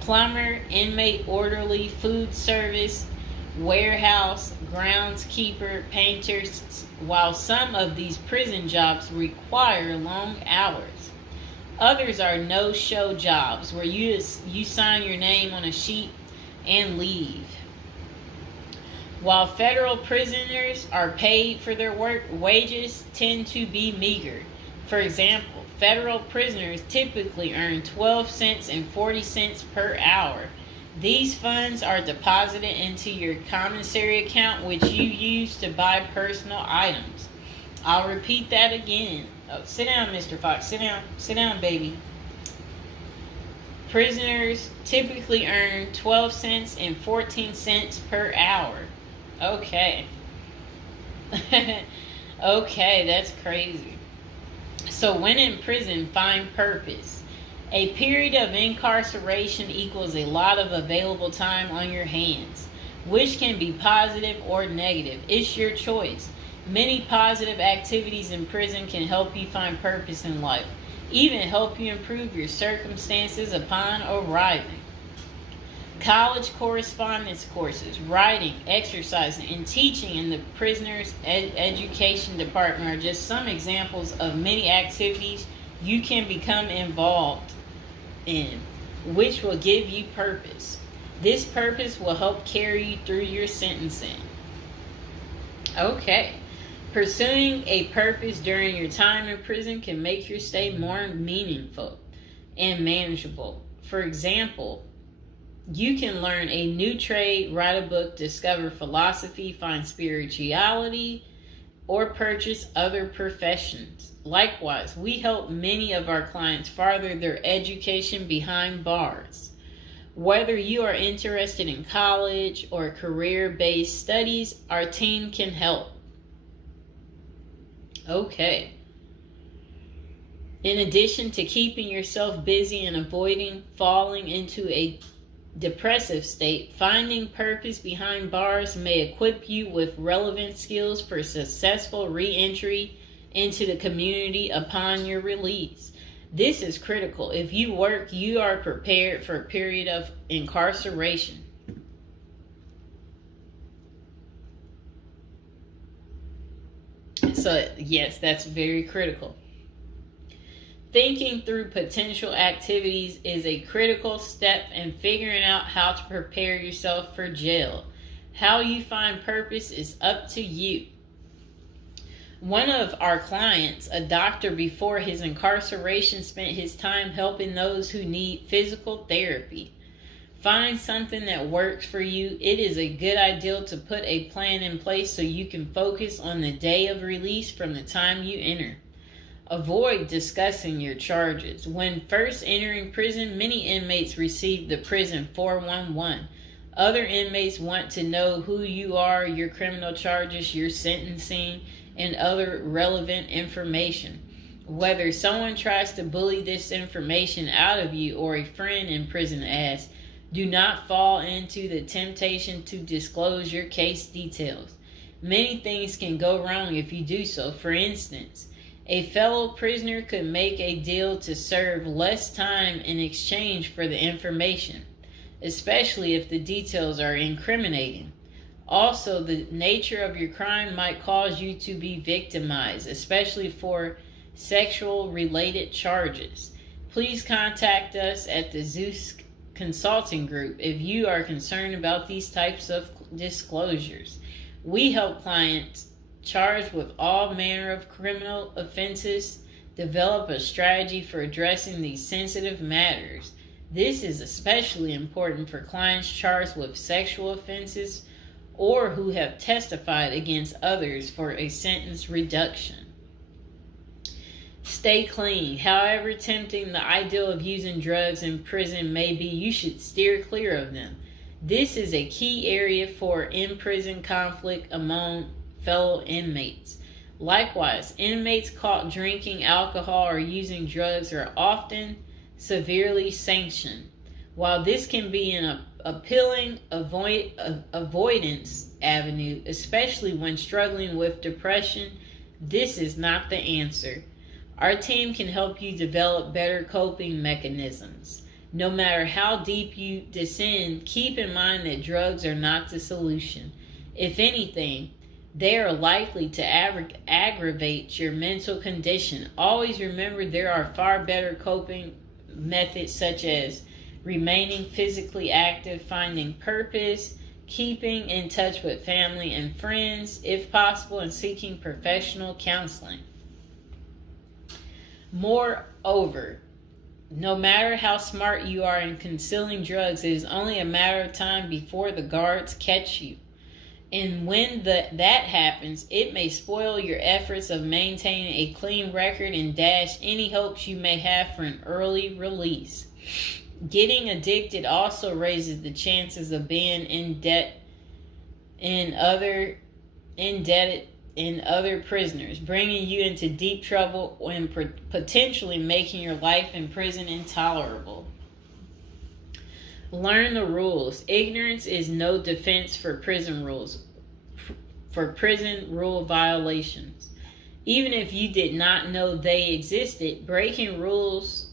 plumber, inmate orderly, food service, warehouse, groundskeeper, painters. While some of these prison jobs require long hours, others are no-show jobs where you sign your name on a sheet and leave. While federal prisoners are paid for their work, wages tend to be meager. For example, federal prisoners typically earn 12 cents and 40 cents per hour. These funds are deposited into your commissary account, which you use to buy personal items. I'll repeat that again. Oh, sit down, Mr. Fox. Sit down. Sit down, baby. Prisoners typically earn 12 cents and 14 cents per hour. Okay. Okay, that's crazy. So when in prison, find purpose. A period of incarceration equals a lot of available time on your hands, which can be positive or negative. It's your choice. Many positive activities in prison can help you find purpose in life, even help you improve your circumstances upon arriving. College correspondence courses, writing, exercising, and teaching in the prisoner's education department are just some examples of many activities you can become involved in, which will give you purpose. This purpose will help carry you through your sentencing. Okay. Pursuing a purpose during your time in prison can make your stay more meaningful and manageable. For example, you can learn a new trade, write a book, discover philosophy, find spirituality, or purchase other professions. Likewise, we help many of our clients further their education behind bars. Whether you are interested in college or career-based studies, our team can help. Okay. In addition to keeping yourself busy and avoiding falling into a depressive state, finding purpose behind bars may equip you with relevant skills for successful re-entry into the community upon your release. This is critical. If you work, you are prepared for a period of incarceration. So, yes, that's very critical. Thinking through potential activities is a critical step in figuring out how to prepare yourself for jail. How you find purpose is up to you. One of our clients, a doctor before his incarceration, spent his time helping those who need physical therapy. Find something that works for you. It is a good idea to put a plan in place so you can focus on the day of release from the time you enter. Avoid discussing your charges. When first entering prison, many inmates receive the prison 411, Other inmates want to know who you are, your criminal charges, your sentencing, and other relevant information. Whether someone tries to bully this information out of you or a friend in prison asks, do not fall into the temptation to disclose your case details. Many things can go wrong if you do so. For instance, a fellow prisoner could make a deal to serve less time in exchange for the information, especially if the details are incriminating. Also, the nature of your crime might cause you to be victimized, especially for sexual-related charges. Please contact us at the Zeus Consulting Group if you are concerned about these types of disclosures. We help clients charged with all manner of criminal offenses develop a strategy for addressing these sensitive matters. This is especially important for clients charged with sexual offenses or who have testified against others for a sentence reduction. Stay clean. However tempting the ideal of using drugs in prison may be, you should steer clear of them. This is a key area for in-prison conflict among fellow inmates. Likewise, inmates caught drinking alcohol or using drugs are often severely sanctioned. While this can be an appealing avoidance avenue, especially when struggling with depression, this is not the answer. Our team can help you develop better coping mechanisms. No matter how deep you descend, keep in mind that drugs are not the solution. If anything, they are likely to aggravate your mental condition. Always remember there are far better coping methods such as remaining physically active, finding purpose, keeping in touch with family and friends, if possible, and seeking professional counseling. Moreover, no matter how smart you are in concealing drugs, it is only a matter of time before the guards catch you. And when that happens, it may spoil your efforts of maintaining a clean record and dash any hopes you may have for an early release. Getting addicted also raises the chances of being indebted in other prisoners, bringing you into deep trouble and potentially making your life in prison intolerable. Learn the rules. Ignorance is no defense for prison rules, for prison rule violations. Even if you did not know they existed, breaking rules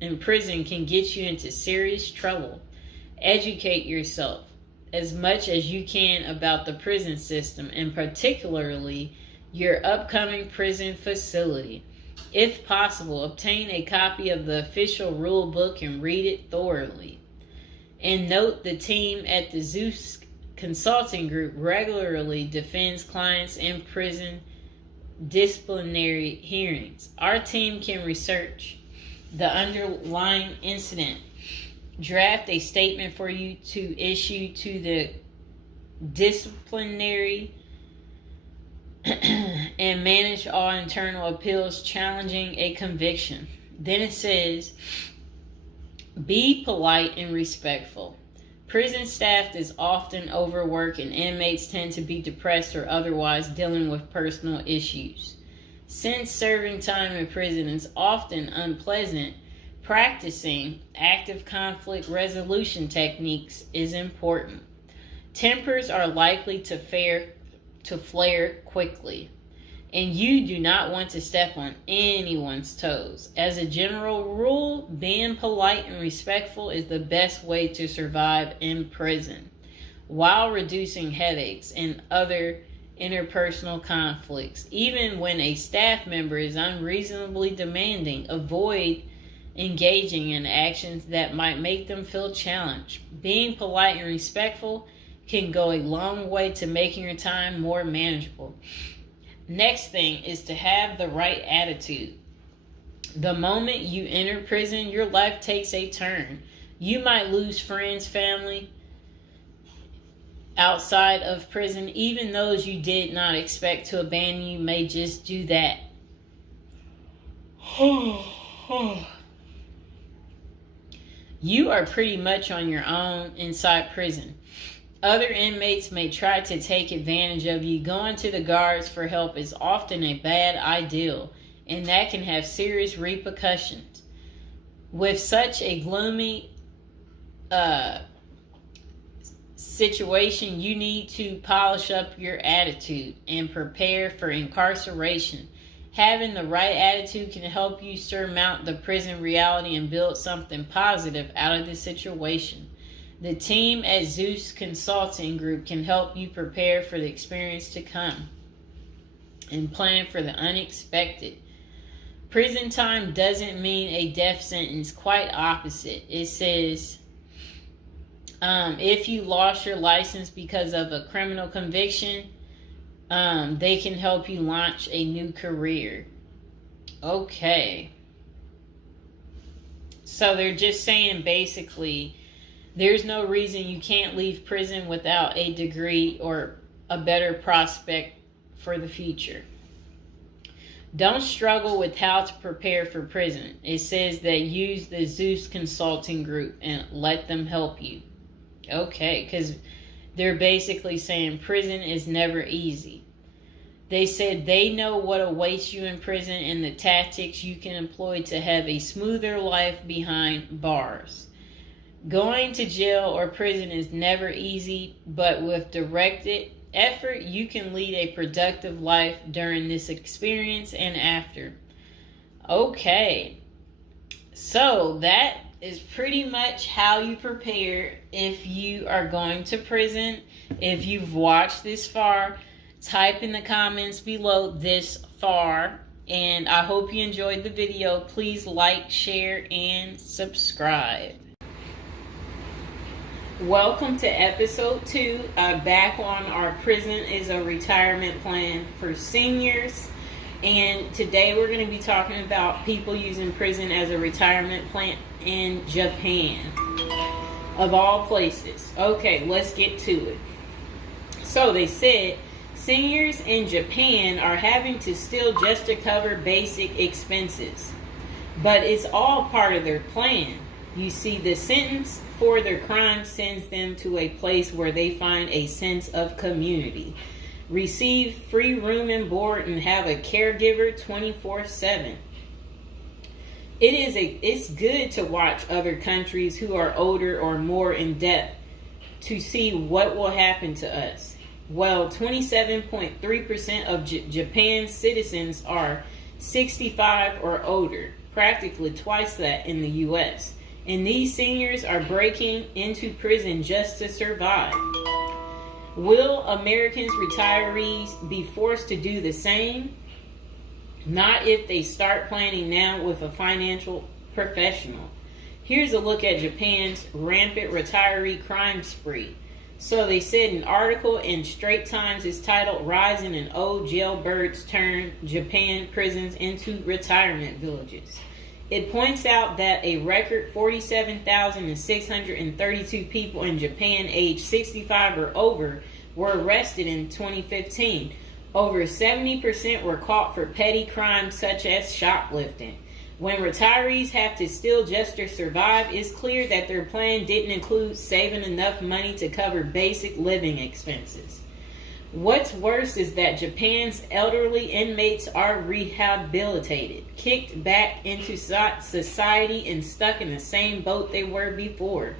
in prison can get you into serious trouble. Educate yourself as much as you can about the prison system, and particularly your upcoming prison facility. If possible, obtain a copy of the official rule book and read it thoroughly. And note, the team at the Zeus Consulting Group regularly defends clients in prison disciplinary hearings. Our team can research the underlying incident, draft a statement for you to issue to the disciplinary, and manage all internal appeals challenging a conviction. Then it says, be polite and respectful. Prison staff is often overworked and inmates tend to be depressed or otherwise dealing with personal issues. Since serving time in prison is often unpleasant, practicing active conflict resolution techniques is important. Tempers are likely to flare quickly, and you do not want to step on anyone's toes. As a general rule, being polite and respectful is the best way to survive in prison, while reducing headaches and other interpersonal conflicts. Even when a staff member is unreasonably demanding, avoid engaging in actions that might make them feel challenged. Being polite and respectful can go a long way to making your time more manageable. Next thing is to have the right attitude. The moment you enter prison, your life takes a turn. You might lose friends, family outside of prison. Even those you did not expect to abandon you may just do that. You are pretty much on your own inside prison. Other inmates may try to take advantage of you. Going to the guards for help is often a bad idea, and that can have serious repercussions. With such a gloomy situation, you need to polish up your attitude and prepare for incarceration. Having the right attitude can help you surmount the prison reality and build something positive out of the situation. The team at Zeus Consulting Group can help you prepare for the experience to come and plan for the unexpected. Prison time doesn't mean a death sentence, quite opposite. It says if you lost your license because of a criminal conviction, they can help you launch a new career. Okay. So they're just saying basically there's no reason you can't leave prison without a degree or a better prospect for the future. Don't struggle with how to prepare for prison. It says that use the Zeus Consulting Group and let them help you. Okay, because they're basically saying prison is never easy. They said they know what awaits you in prison and the tactics you can employ to have a smoother life behind bars. Going to jail or prison is never easy, but with directed effort, you can lead a productive life during this experience and after. Okay, so that is pretty much how you prepare if you are going to prison. If you've watched this far, type in the comments below this far, and I hope you enjoyed the video. Please like, share, and subscribe. Welcome to episode 2, back on our Prison is a Retirement Plan for Seniors. And today we're going to be talking about people using prison as a retirement plan in Japan, of all places. Okay, let's get to it. So they said seniors in Japan are having to steal just to cover basic expenses, but it's all part of their plan. You see, the sentence for their crime sends them to a place where they find a sense of community, receive free room and board, and have a caregiver 24/7. It's good to watch other countries who are older or more in depth to see what will happen to us. Well, 27.3% of Japan's citizens are 65 or older, practically twice that in the U.S. And these seniors are breaking into prison just to survive. Will Americans retirees be forced to do the same? Not if they start planning now with a financial professional. Here's a look at Japan's rampant retiree crime spree. So they said an article in Straits Times is titled "Rising in Old Jailbirds Turn Japan Prisons into Retirement Villages." It points out that a record 47,632 people in Japan aged 65 or over were arrested in 2015. Over 70% were caught for petty crimes such as shoplifting. When retirees have to steal just to survive, it's clear that their plan didn't include saving enough money to cover basic living expenses. What's worse is that Japan's elderly inmates are rehabilitated, kicked back into society, and stuck in the same boat they were before.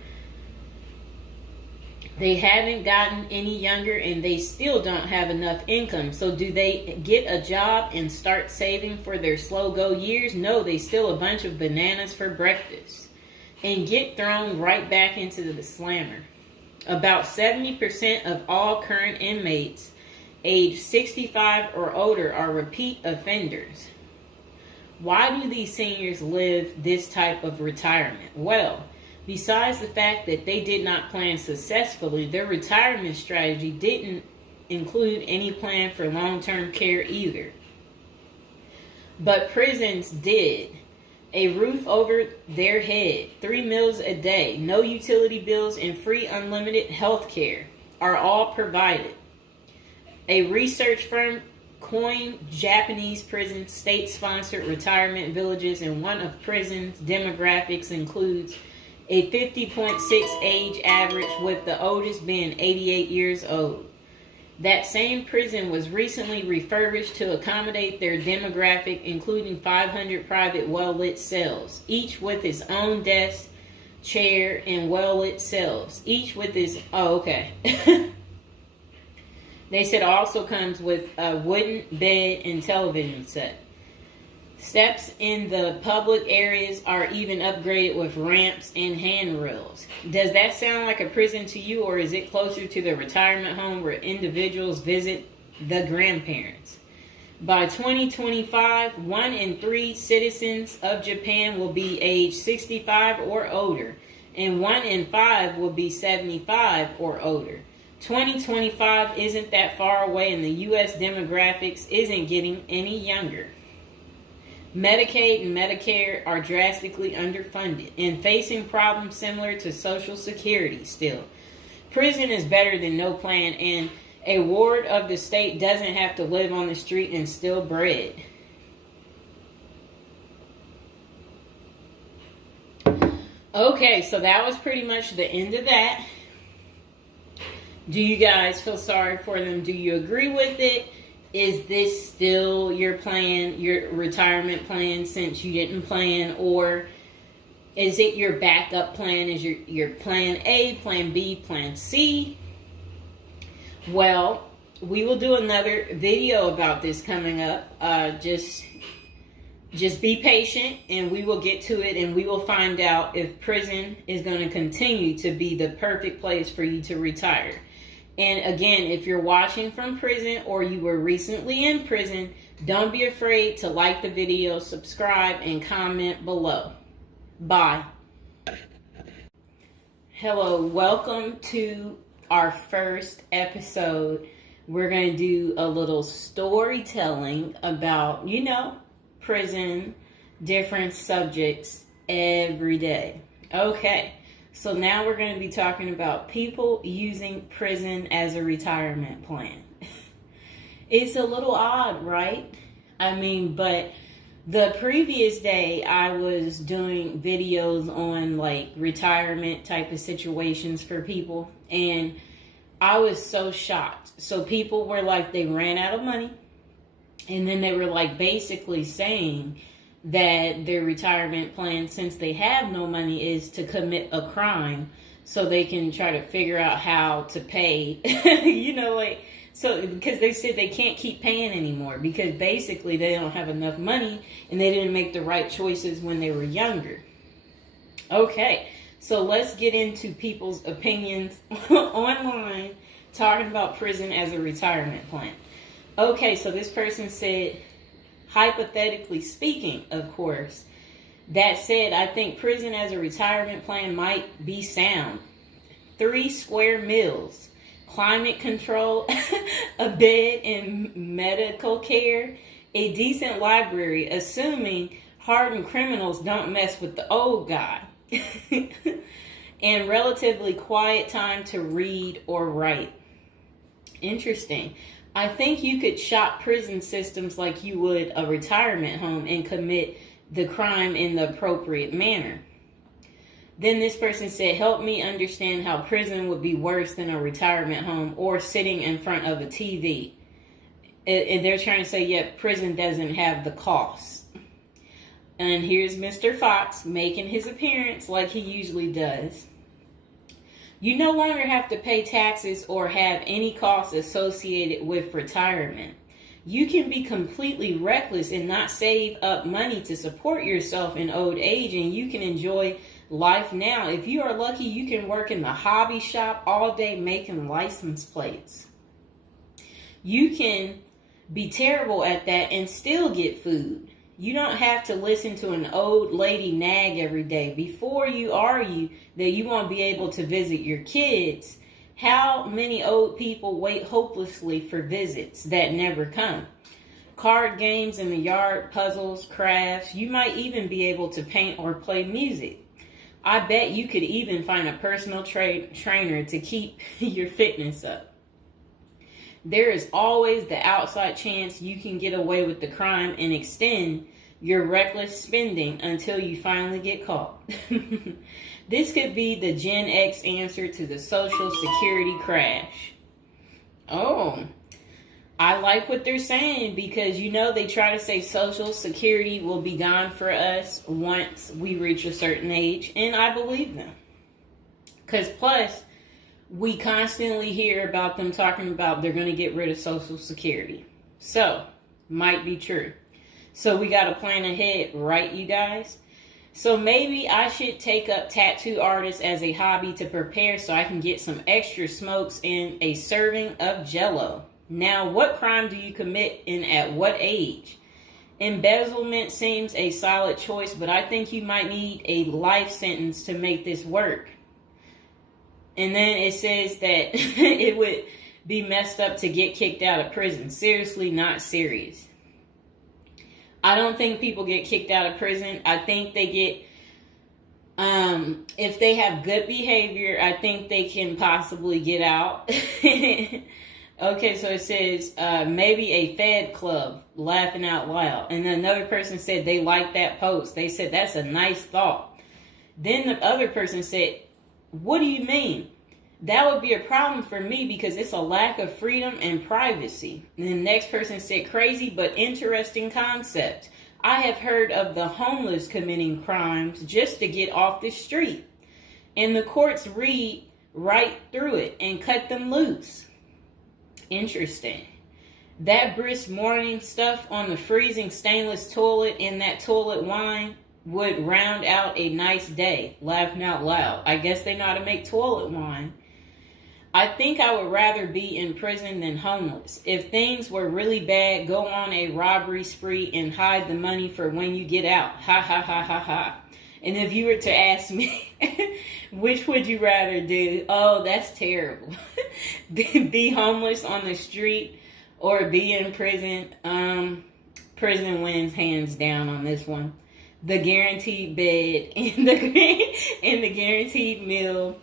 They haven't gotten any younger, and they still don't have enough income. So do they get a job and start saving for their slow-go years? No, they steal a bunch of bananas for breakfast and get thrown right back into the slammer. About 70% of all current inmates aged 65 or older are repeat offenders. Why do these seniors live this type of retirement? Well, besides the fact that they did not plan successfully, their retirement strategy didn't include any plan for long-term care either. But prisons did. A roof over their head, 3 meals a day, no utility bills, and free unlimited health care are all provided. A research firm coined Japanese prisons state-sponsored retirement villages, and one of prisons' demographics includes a 50.6 age average, with the oldest being 88 years old. That same prison was recently refurbished to accommodate their demographic, including 500 private well-lit cells, each with its own desk, chair, and well-lit cells, each with its... Oh, okay. They said also comes with a wooden bed and television set. Steps in the public areas are even upgraded with ramps and handrails. Does that sound like a prison to you, or is it closer to the retirement home where individuals visit the grandparents? By 2025, 1 in 3 citizens of Japan will be age 65 or older, and 1 in 5 will be 75 or older. 2025 isn't that far away, and the U.S. demographics isn't getting any younger. Medicaid and Medicare are drastically underfunded and facing problems similar to Social Security still. Prison is better than no plan, and a ward of the state doesn't have to live on the street and steal bread. Okay, so that was pretty much the end of that. Do you guys feel sorry for them? Do you agree with it? Is this still your plan, your retirement plan, since you didn't plan? Or is it your backup plan? Is your plan A, plan B, plan C? Well, we will do another video about this coming up. Just be patient, and we will get to it, and we will find out if prison is going to continue to be the perfect place for you to retire. And again, if you're watching from prison or you were recently in prison, don't be afraid to like the video, subscribe, and comment below. Bye. Hello, welcome to our first episode. We're going to do a little storytelling about, prison, different subjects every day. Okay. So now we're going to be talking about people using prison as a retirement plan. It's a little odd, right? But the previous day I was doing videos on like retirement type of situations for people, and I was so shocked. So people were like, they ran out of money, and then they were like basically saying that their retirement plan, since they have no money, is to commit a crime so they can try to figure out how to pay. So because they said they can't keep paying anymore because basically they don't have enough money and they didn't make the right choices when they were younger. Okay, so let's get into people's opinions online talking about prison as a retirement plan. Okay, so this person said, hypothetically speaking, of course. That said, I think prison as a retirement plan might be sound. 3 square meals, climate control, a bed and medical care, a decent library, assuming hardened criminals don't mess with the old guy, and relatively quiet time to read or write. Interesting. I think you could shop prison systems like you would a retirement home and commit the crime in the appropriate manner. Then this person said, help me understand how prison would be worse than a retirement home or sitting in front of a TV. And they're trying to say, yeah, prison doesn't have the costs. And here's Mr. Fox making his appearance like he usually does. You no longer have to pay taxes or have any costs associated with retirement. You can be completely reckless and not save up money to support yourself in old age, and you can enjoy life now. If you are lucky, you can work in the hobby shop all day making license plates. You can be terrible at that and still get food. You don't have to listen to an old lady nag every day. Before you argue that you won't be able to visit your kids, how many old people wait hopelessly for visits that never come? Card games in the yard, puzzles, crafts. You might even be able to paint or play music. I bet you could even find a personal trainer to keep your fitness up. There is always the outside chance you can get away with the crime and extend your reckless spending until you finally get caught. This could be the Gen X answer to the Social Security crash. Oh, I like what they're saying because, they try to say Social Security will be gone for us once we reach a certain age. And I believe them. Because plus, we constantly hear about them talking about they're going to get rid of Social Security. So, might be true. So we got to plan ahead, right, you guys? So maybe I should take up tattoo artists as a hobby to prepare so I can get some extra smokes and a serving of Jell-O. Now, what crime do you commit and at what age? Embezzlement seems a solid choice, but I think you might need a life sentence to make this work. And then it says that it would be messed up to get kicked out of prison. Seriously, not serious. I don't think people get kicked out of prison. I think they get, if they have good behavior, I think they can possibly get out. Okay, so it says, maybe a Fed club, laughing out loud. And another person said they liked that post. They said, that's a nice thought. Then the other person said, what do you mean? That would be a problem for me because it's a lack of freedom and privacy. And the next person said, crazy but interesting concept. I have heard of the homeless committing crimes just to get off the street. And the courts read right through it and cut them loose. Interesting. That brisk morning stuff on the freezing stainless toilet and that toilet wine would round out a nice day. Laughing out loud. I guess they know how to make toilet wine. I think I would rather be in prison than homeless. If things were really bad, go on a robbery spree and hide the money for when you get out. Ha ha ha ha ha. And if you were to ask me, which would you rather do? Oh, that's terrible. Be homeless on the street or be in prison? Prison wins hands down on this one. The guaranteed bed and the guaranteed meal.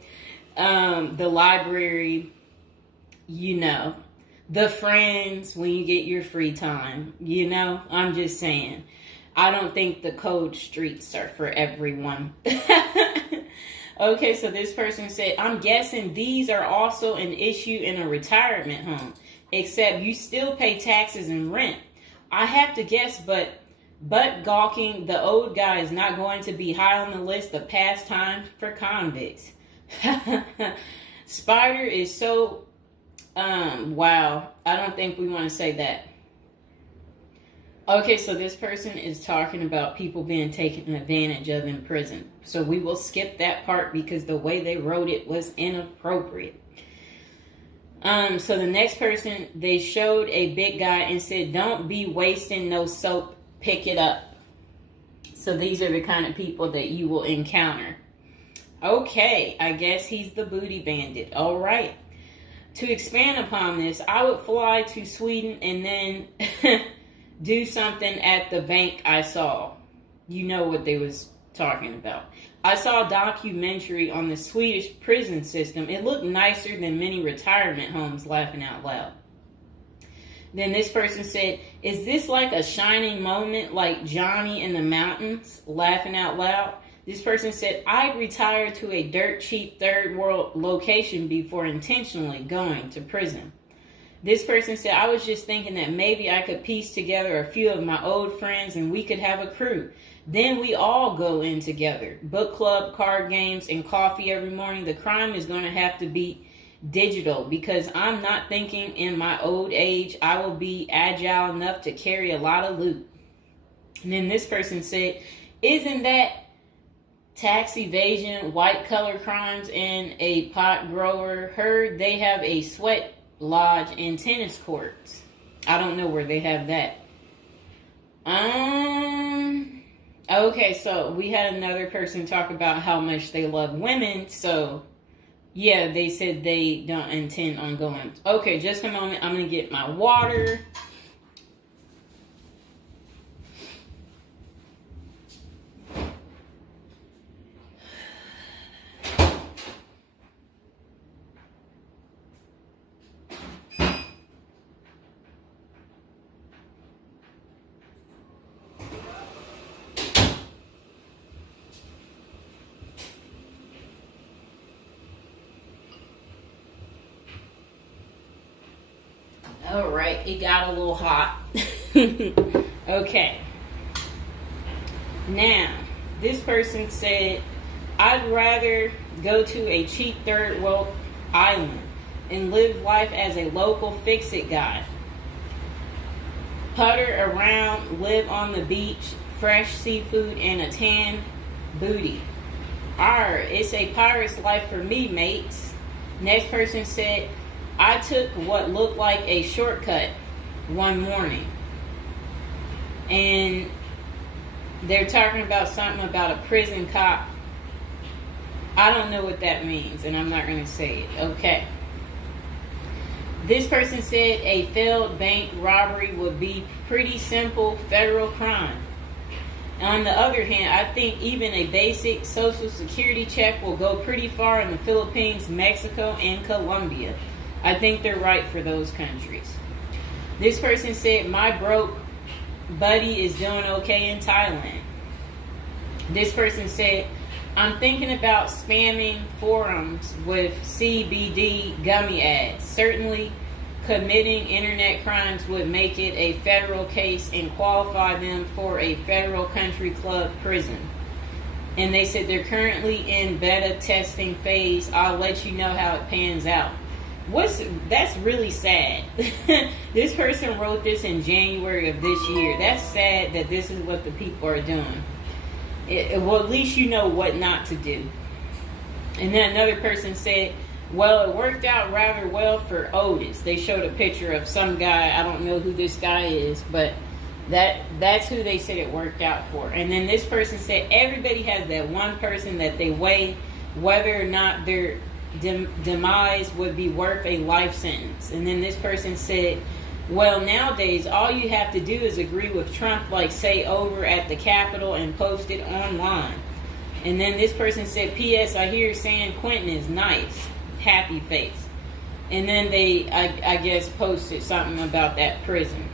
The library, the friends when you get your free time, I'm just saying. I don't think the cold streets are for everyone. Okay, so this person said, I'm guessing these are also an issue in a retirement home, except you still pay taxes and rent. I have to guess, but gawking, the old guy is not going to be high on the list of pastimes for convicts. Spider is so wow. I don't think we want to say that. Okay, so this person is talking about people being taken advantage of in prison. So we will skip that part because the way they wrote it was inappropriate. So the next person, they showed a big guy and said, don't be wasting no soap, pick it up. So these are the kind of people that you will encounter. Okay, I guess he's the booty bandit. All right. To expand upon this, I would fly to Sweden and then do something at the bank I saw. You know what they was talking about. I saw a documentary on the Swedish prison system. It looked nicer than many retirement homes, laughing out loud. Then this person said, is this like a shining moment like Johnny in the Mountains, laughing out loud? This person said, I'd retire to a dirt cheap third world location before intentionally going to prison. This person said, I was just thinking that maybe I could piece together a few of my old friends and we could have a crew. Then we all go in together. Book club, card games, and coffee every morning. The crime is going to have to be digital because I'm not thinking in my old age I will be agile enough to carry a lot of loot. And then this person said, isn't that tax evasion, white collar crimes, and a pot grower? Heard they have a sweat lodge and tennis courts. I don't know where they have that. Okay, so we had another person talk about how much they love women. So yeah, they said they don't intend on going. Okay, just a moment. I'm gonna get my water. All right, it got a little hot. Okay. Now, this person said, I'd rather go to a cheap third world island and live life as a local fix-it guy. Putter around, live on the beach, fresh seafood, and a tan booty. It's a pirate's life for me, mates. Next person said, I took what looked like a shortcut one morning. And they're talking about something about a prison cop. I don't know what that means, and I'm not going to say it. Okay. This person said a failed bank robbery would be pretty simple federal crime. On the other hand, I think even a basic social security check will go pretty far in the Philippines, Mexico, and Colombia. I think they're right for those countries. This person said, my broke buddy is doing okay in Thailand. This person said, I'm thinking about spamming forums with CBD gummy ads. Certainly, committing internet crimes would make it a federal case and qualify them for a federal country club prison. And they said they're currently in beta testing phase. I'll let you know how it pans out. That's really sad. This person wrote this in January of this year. That's sad that this is what the people are doing. Well, at least you know what not to do. And then another person said, well, it worked out rather well for Otis. They showed a picture of some guy. I don't know who this guy is, but that's who they said it worked out for. And then this person said everybody has that one person that they weigh whether or not their demise would be worth a life sentence. And then this person said, well, nowadays all you have to do is agree with Trump, like say over at the Capitol, and post it online. And then this person said, P.S. I hear San Quentin is nice. Happy face. And then they, I guess, posted something about that prison.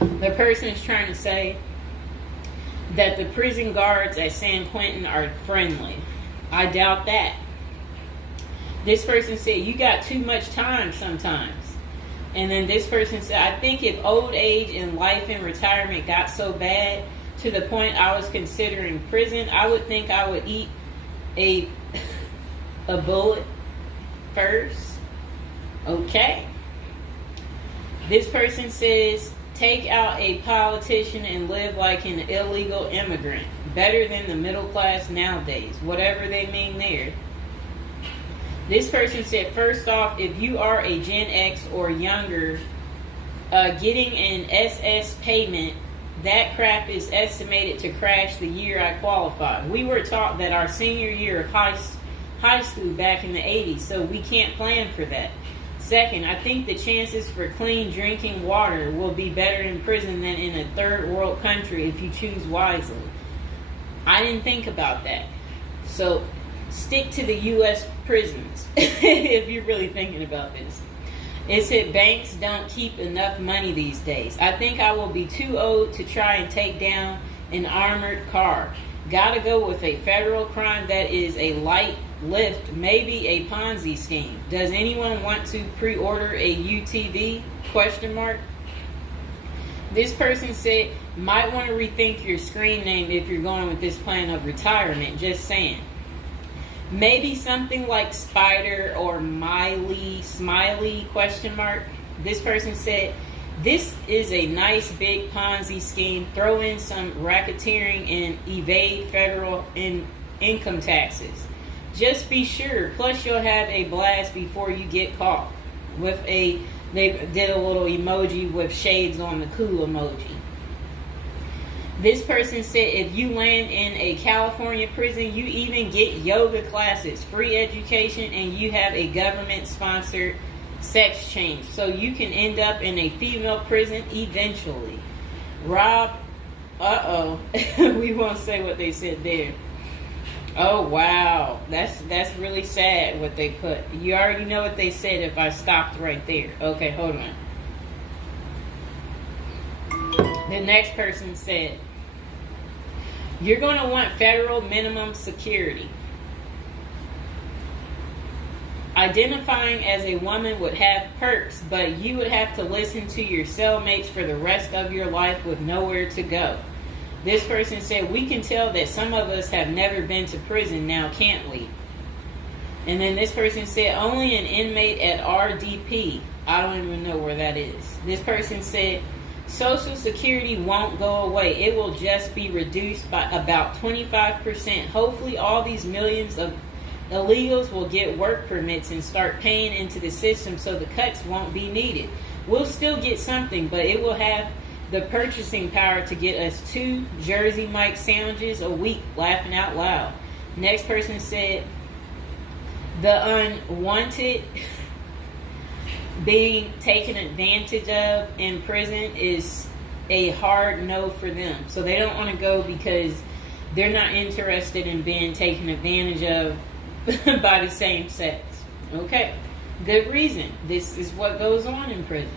The person is trying to say that the prison guards at San Quentin are friendly. I doubt that. This person said, you got too much time sometimes. And then this person said, I think if old age and life in retirement got so bad to the point I was considering prison, I would think I would eat a bullet first. Okay. This person says, take out a politician and live like an illegal immigrant. Better than the middle class nowadays. Whatever they mean there. This person said, first off, if you are a Gen X or younger, getting an SS payment, that crap is estimated to crash the year I qualified. We were taught that our senior year of high school back in the 80s, so we can't plan for that. Second, I think the chances for clean drinking water will be better in prison than in a third world country if you choose wisely. I didn't think about that. So stick to the U.S. prisons if you're really thinking about this. It said banks don't keep enough money these days. I think I will be too old to try and take down an armored car. Gotta go with a federal crime that is a light lift, maybe a Ponzi scheme. Does anyone want to pre-order a UTV? Question mark. This person said, might want to rethink your screen name if you're going with this plan of retirement. Just saying. Maybe something like Spider or Smiley, question mark. This person said, this is a nice big Ponzi scheme. Throw in some racketeering and evade federal income taxes. Just be sure. Plus you'll have a blast before you get caught. They did a little emoji with shades on the cool emoji. This person said if you land in a California prison, you even get yoga classes, free education, and you have a government-sponsored sex change. So you can end up in a female prison eventually. Rob, we won't say what they said there. Oh, wow. That's really sad what they put. You already know what they said if I stopped right there. Okay, hold on. The next person said, you're going to want federal minimum security. Identifying as a woman would have perks, but you would have to listen to your cellmates for the rest of your life with nowhere to go. This person said, we can tell that some of us have never been to prison now, can't we? And then this person said, only an inmate at RDP. I don't even know where that is. This person said, Social Security won't go away. It will just be reduced by about 25%. Hopefully all these millions of illegals will get work permits and start paying into the system so the cuts won't be needed. We'll still get something, but it will have the purchasing power to get us 2 Jersey Mike sandwiches a week, laughing out loud. Next person said, the unwanted being taken advantage of in prison is a hard no for them. So they don't want to go because they're not interested in being taken advantage of by the same sex. Okay, good reason. This is what goes on in prison.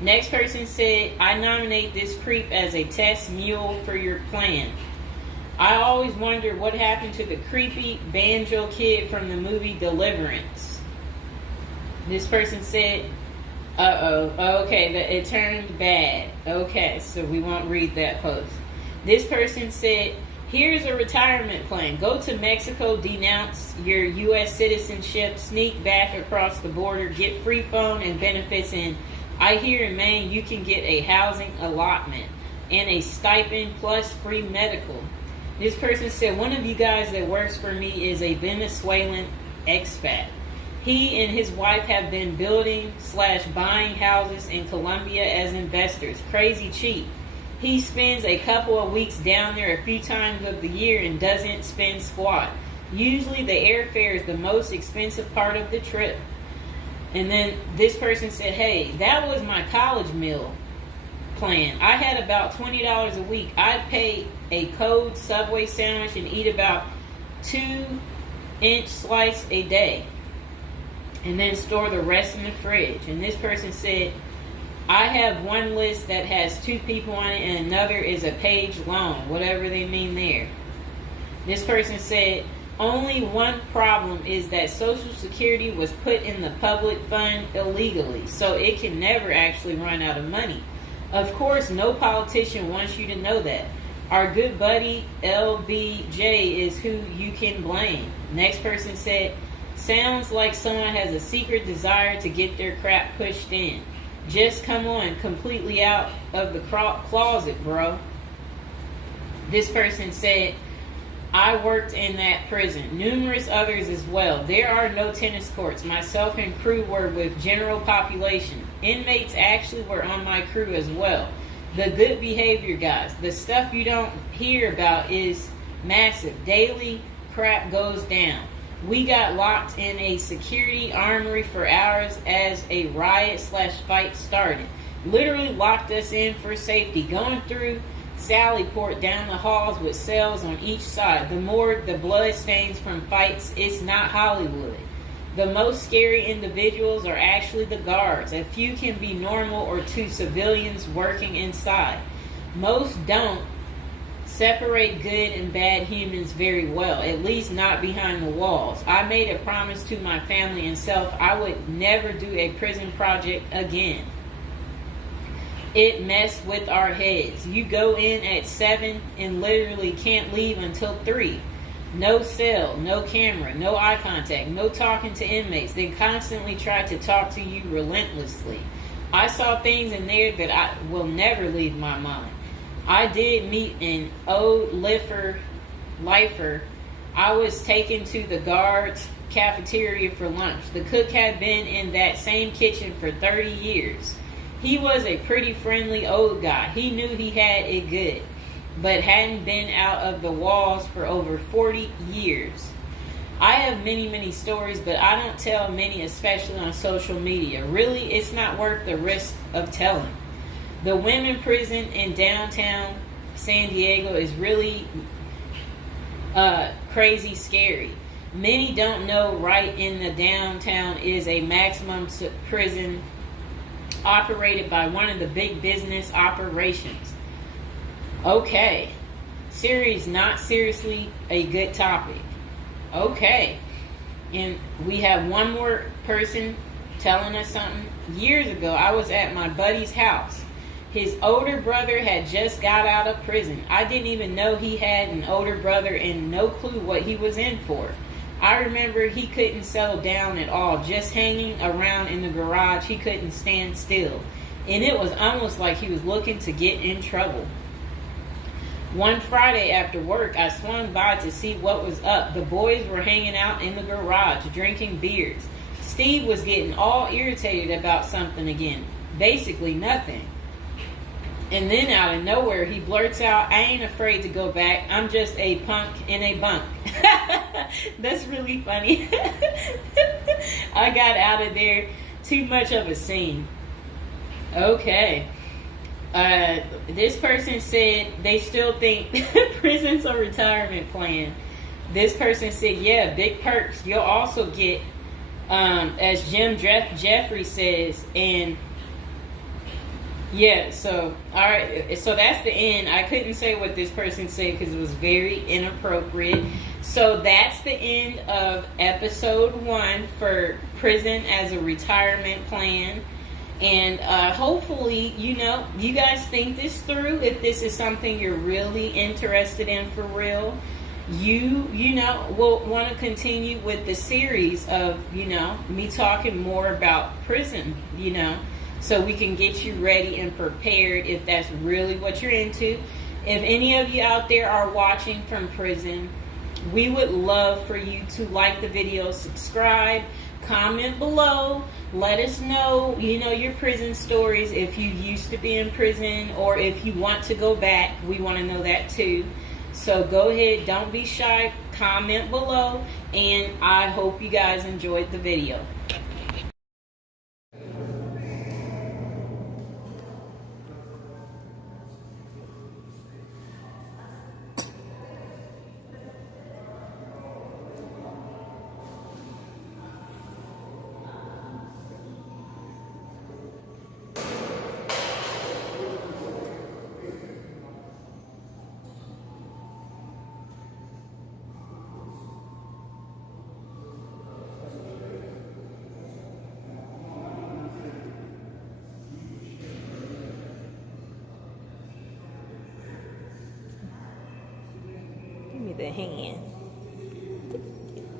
Next person said, I nominate this creep as a test mule for your plan. I always wonder what happened to the creepy banjo kid from the movie Deliverance. This person said, okay, it turned bad. Okay, so we won't read that post. This person said, here's a retirement plan. Go to Mexico, denounce your U.S. citizenship, sneak back across the border, get free phone and benefits, and I hear in Maine you can get a housing allotment and a stipend plus free medical. This person said, one of you guys that works for me is a Venezuelan expat. He and his wife have been building/buying houses in Colombia as investors. Crazy cheap. He spends a couple of weeks down there a few times of the year and doesn't spend squat. Usually the airfare is the most expensive part of the trip. And then this person said, hey, that was my college meal plan. I had about $20 a week. I'd pay a cold Subway sandwich and eat about 2-inch slice a day. And then store the rest in the fridge. And this person said, I have one list that has 2 people on it and another is a page long, whatever they mean there. This person said, only one problem is that Social Security was put in the public fund illegally, so it can never actually run out of money. Of course, no politician wants you to know that. Our good buddy LBJ is who you can blame. Next person said, sounds like someone has a secret desire to get their crap pushed in. Just come on, completely out of the closet, bro. This person said, I worked in that prison. Numerous others as well. There are no tennis courts. Myself and crew were with general population. Inmates actually were on my crew as well. The good behavior guys. The stuff you don't hear about is massive. Daily crap goes down. We got locked in a security armory for hours as a riot/fight started. Literally locked us in for safety. Going through Sallyport down the halls with cells on each side. The more the blood stains from fights, it's not Hollywood. The most scary individuals are actually the guards. A few can be normal or 2 civilians working inside. Most don't separate good and bad humans very well, at least not behind the walls. I made a promise to my family and self I would never do a prison project again. It messed with our heads. You go in at 7 and literally can't leave until 3. No cell, no camera, no eye contact, no talking to inmates. They constantly try to talk to you relentlessly. I saw things in there that I will never leave my mind. I did meet an old lifer. I was taken to the guards' cafeteria for lunch. The cook had been in that same kitchen for 30 years. He was a pretty friendly old guy. He knew he had it good, but hadn't been out of the walls for over 40 years. I have many, many stories, but I don't tell many, especially on social media. Really, it's not worth the risk of telling. The women prison in downtown San Diego is really crazy scary. Many don't know right in the downtown is a maximum prison operated by one of the big business operations. Okay. Series not seriously a good topic. Okay. And we have one more person telling us something. Years ago, I was at my buddy's house. His older brother had just got out of prison. I didn't even know he had an older brother and no clue what he was in for. I remember he couldn't settle down at all, just hanging around in the garage. He couldn't stand still. And it was almost like he was looking to get in trouble. One Friday after work, I swung by to see what was up. The boys were hanging out in the garage, drinking beers. Steve was getting all irritated about something again. Basically nothing. And then out of nowhere, he blurts out, "I ain't afraid to go back. I'm just a punk in a bunk." That's really funny. I got out of there. Too much of a scene. Okay. This person said they still think prison's a retirement plan. This person said, yeah, big perks. You'll also get, as Jim Jeffrey says, and yeah, so, all right, so that's the end. I couldn't say what this person said because it was very inappropriate. So that's the end of episode 1 for prison as a retirement plan. And hopefully, you guys think this through. If this is something you're really interested in for real, you will want to continue with the series of, me talking more about prison, so we can get you ready and prepared if that's really what you're into. If any of you out there are watching from prison, we would love for you to like the video, subscribe, comment below, let us know, your prison stories, if you used to be in prison or if you want to go back. We want to know that too. So go ahead, don't be shy, comment below, and I hope you guys enjoyed the video. The hand.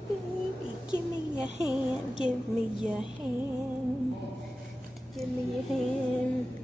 Baby, give me your hand. Give me your hand. Give me your hand.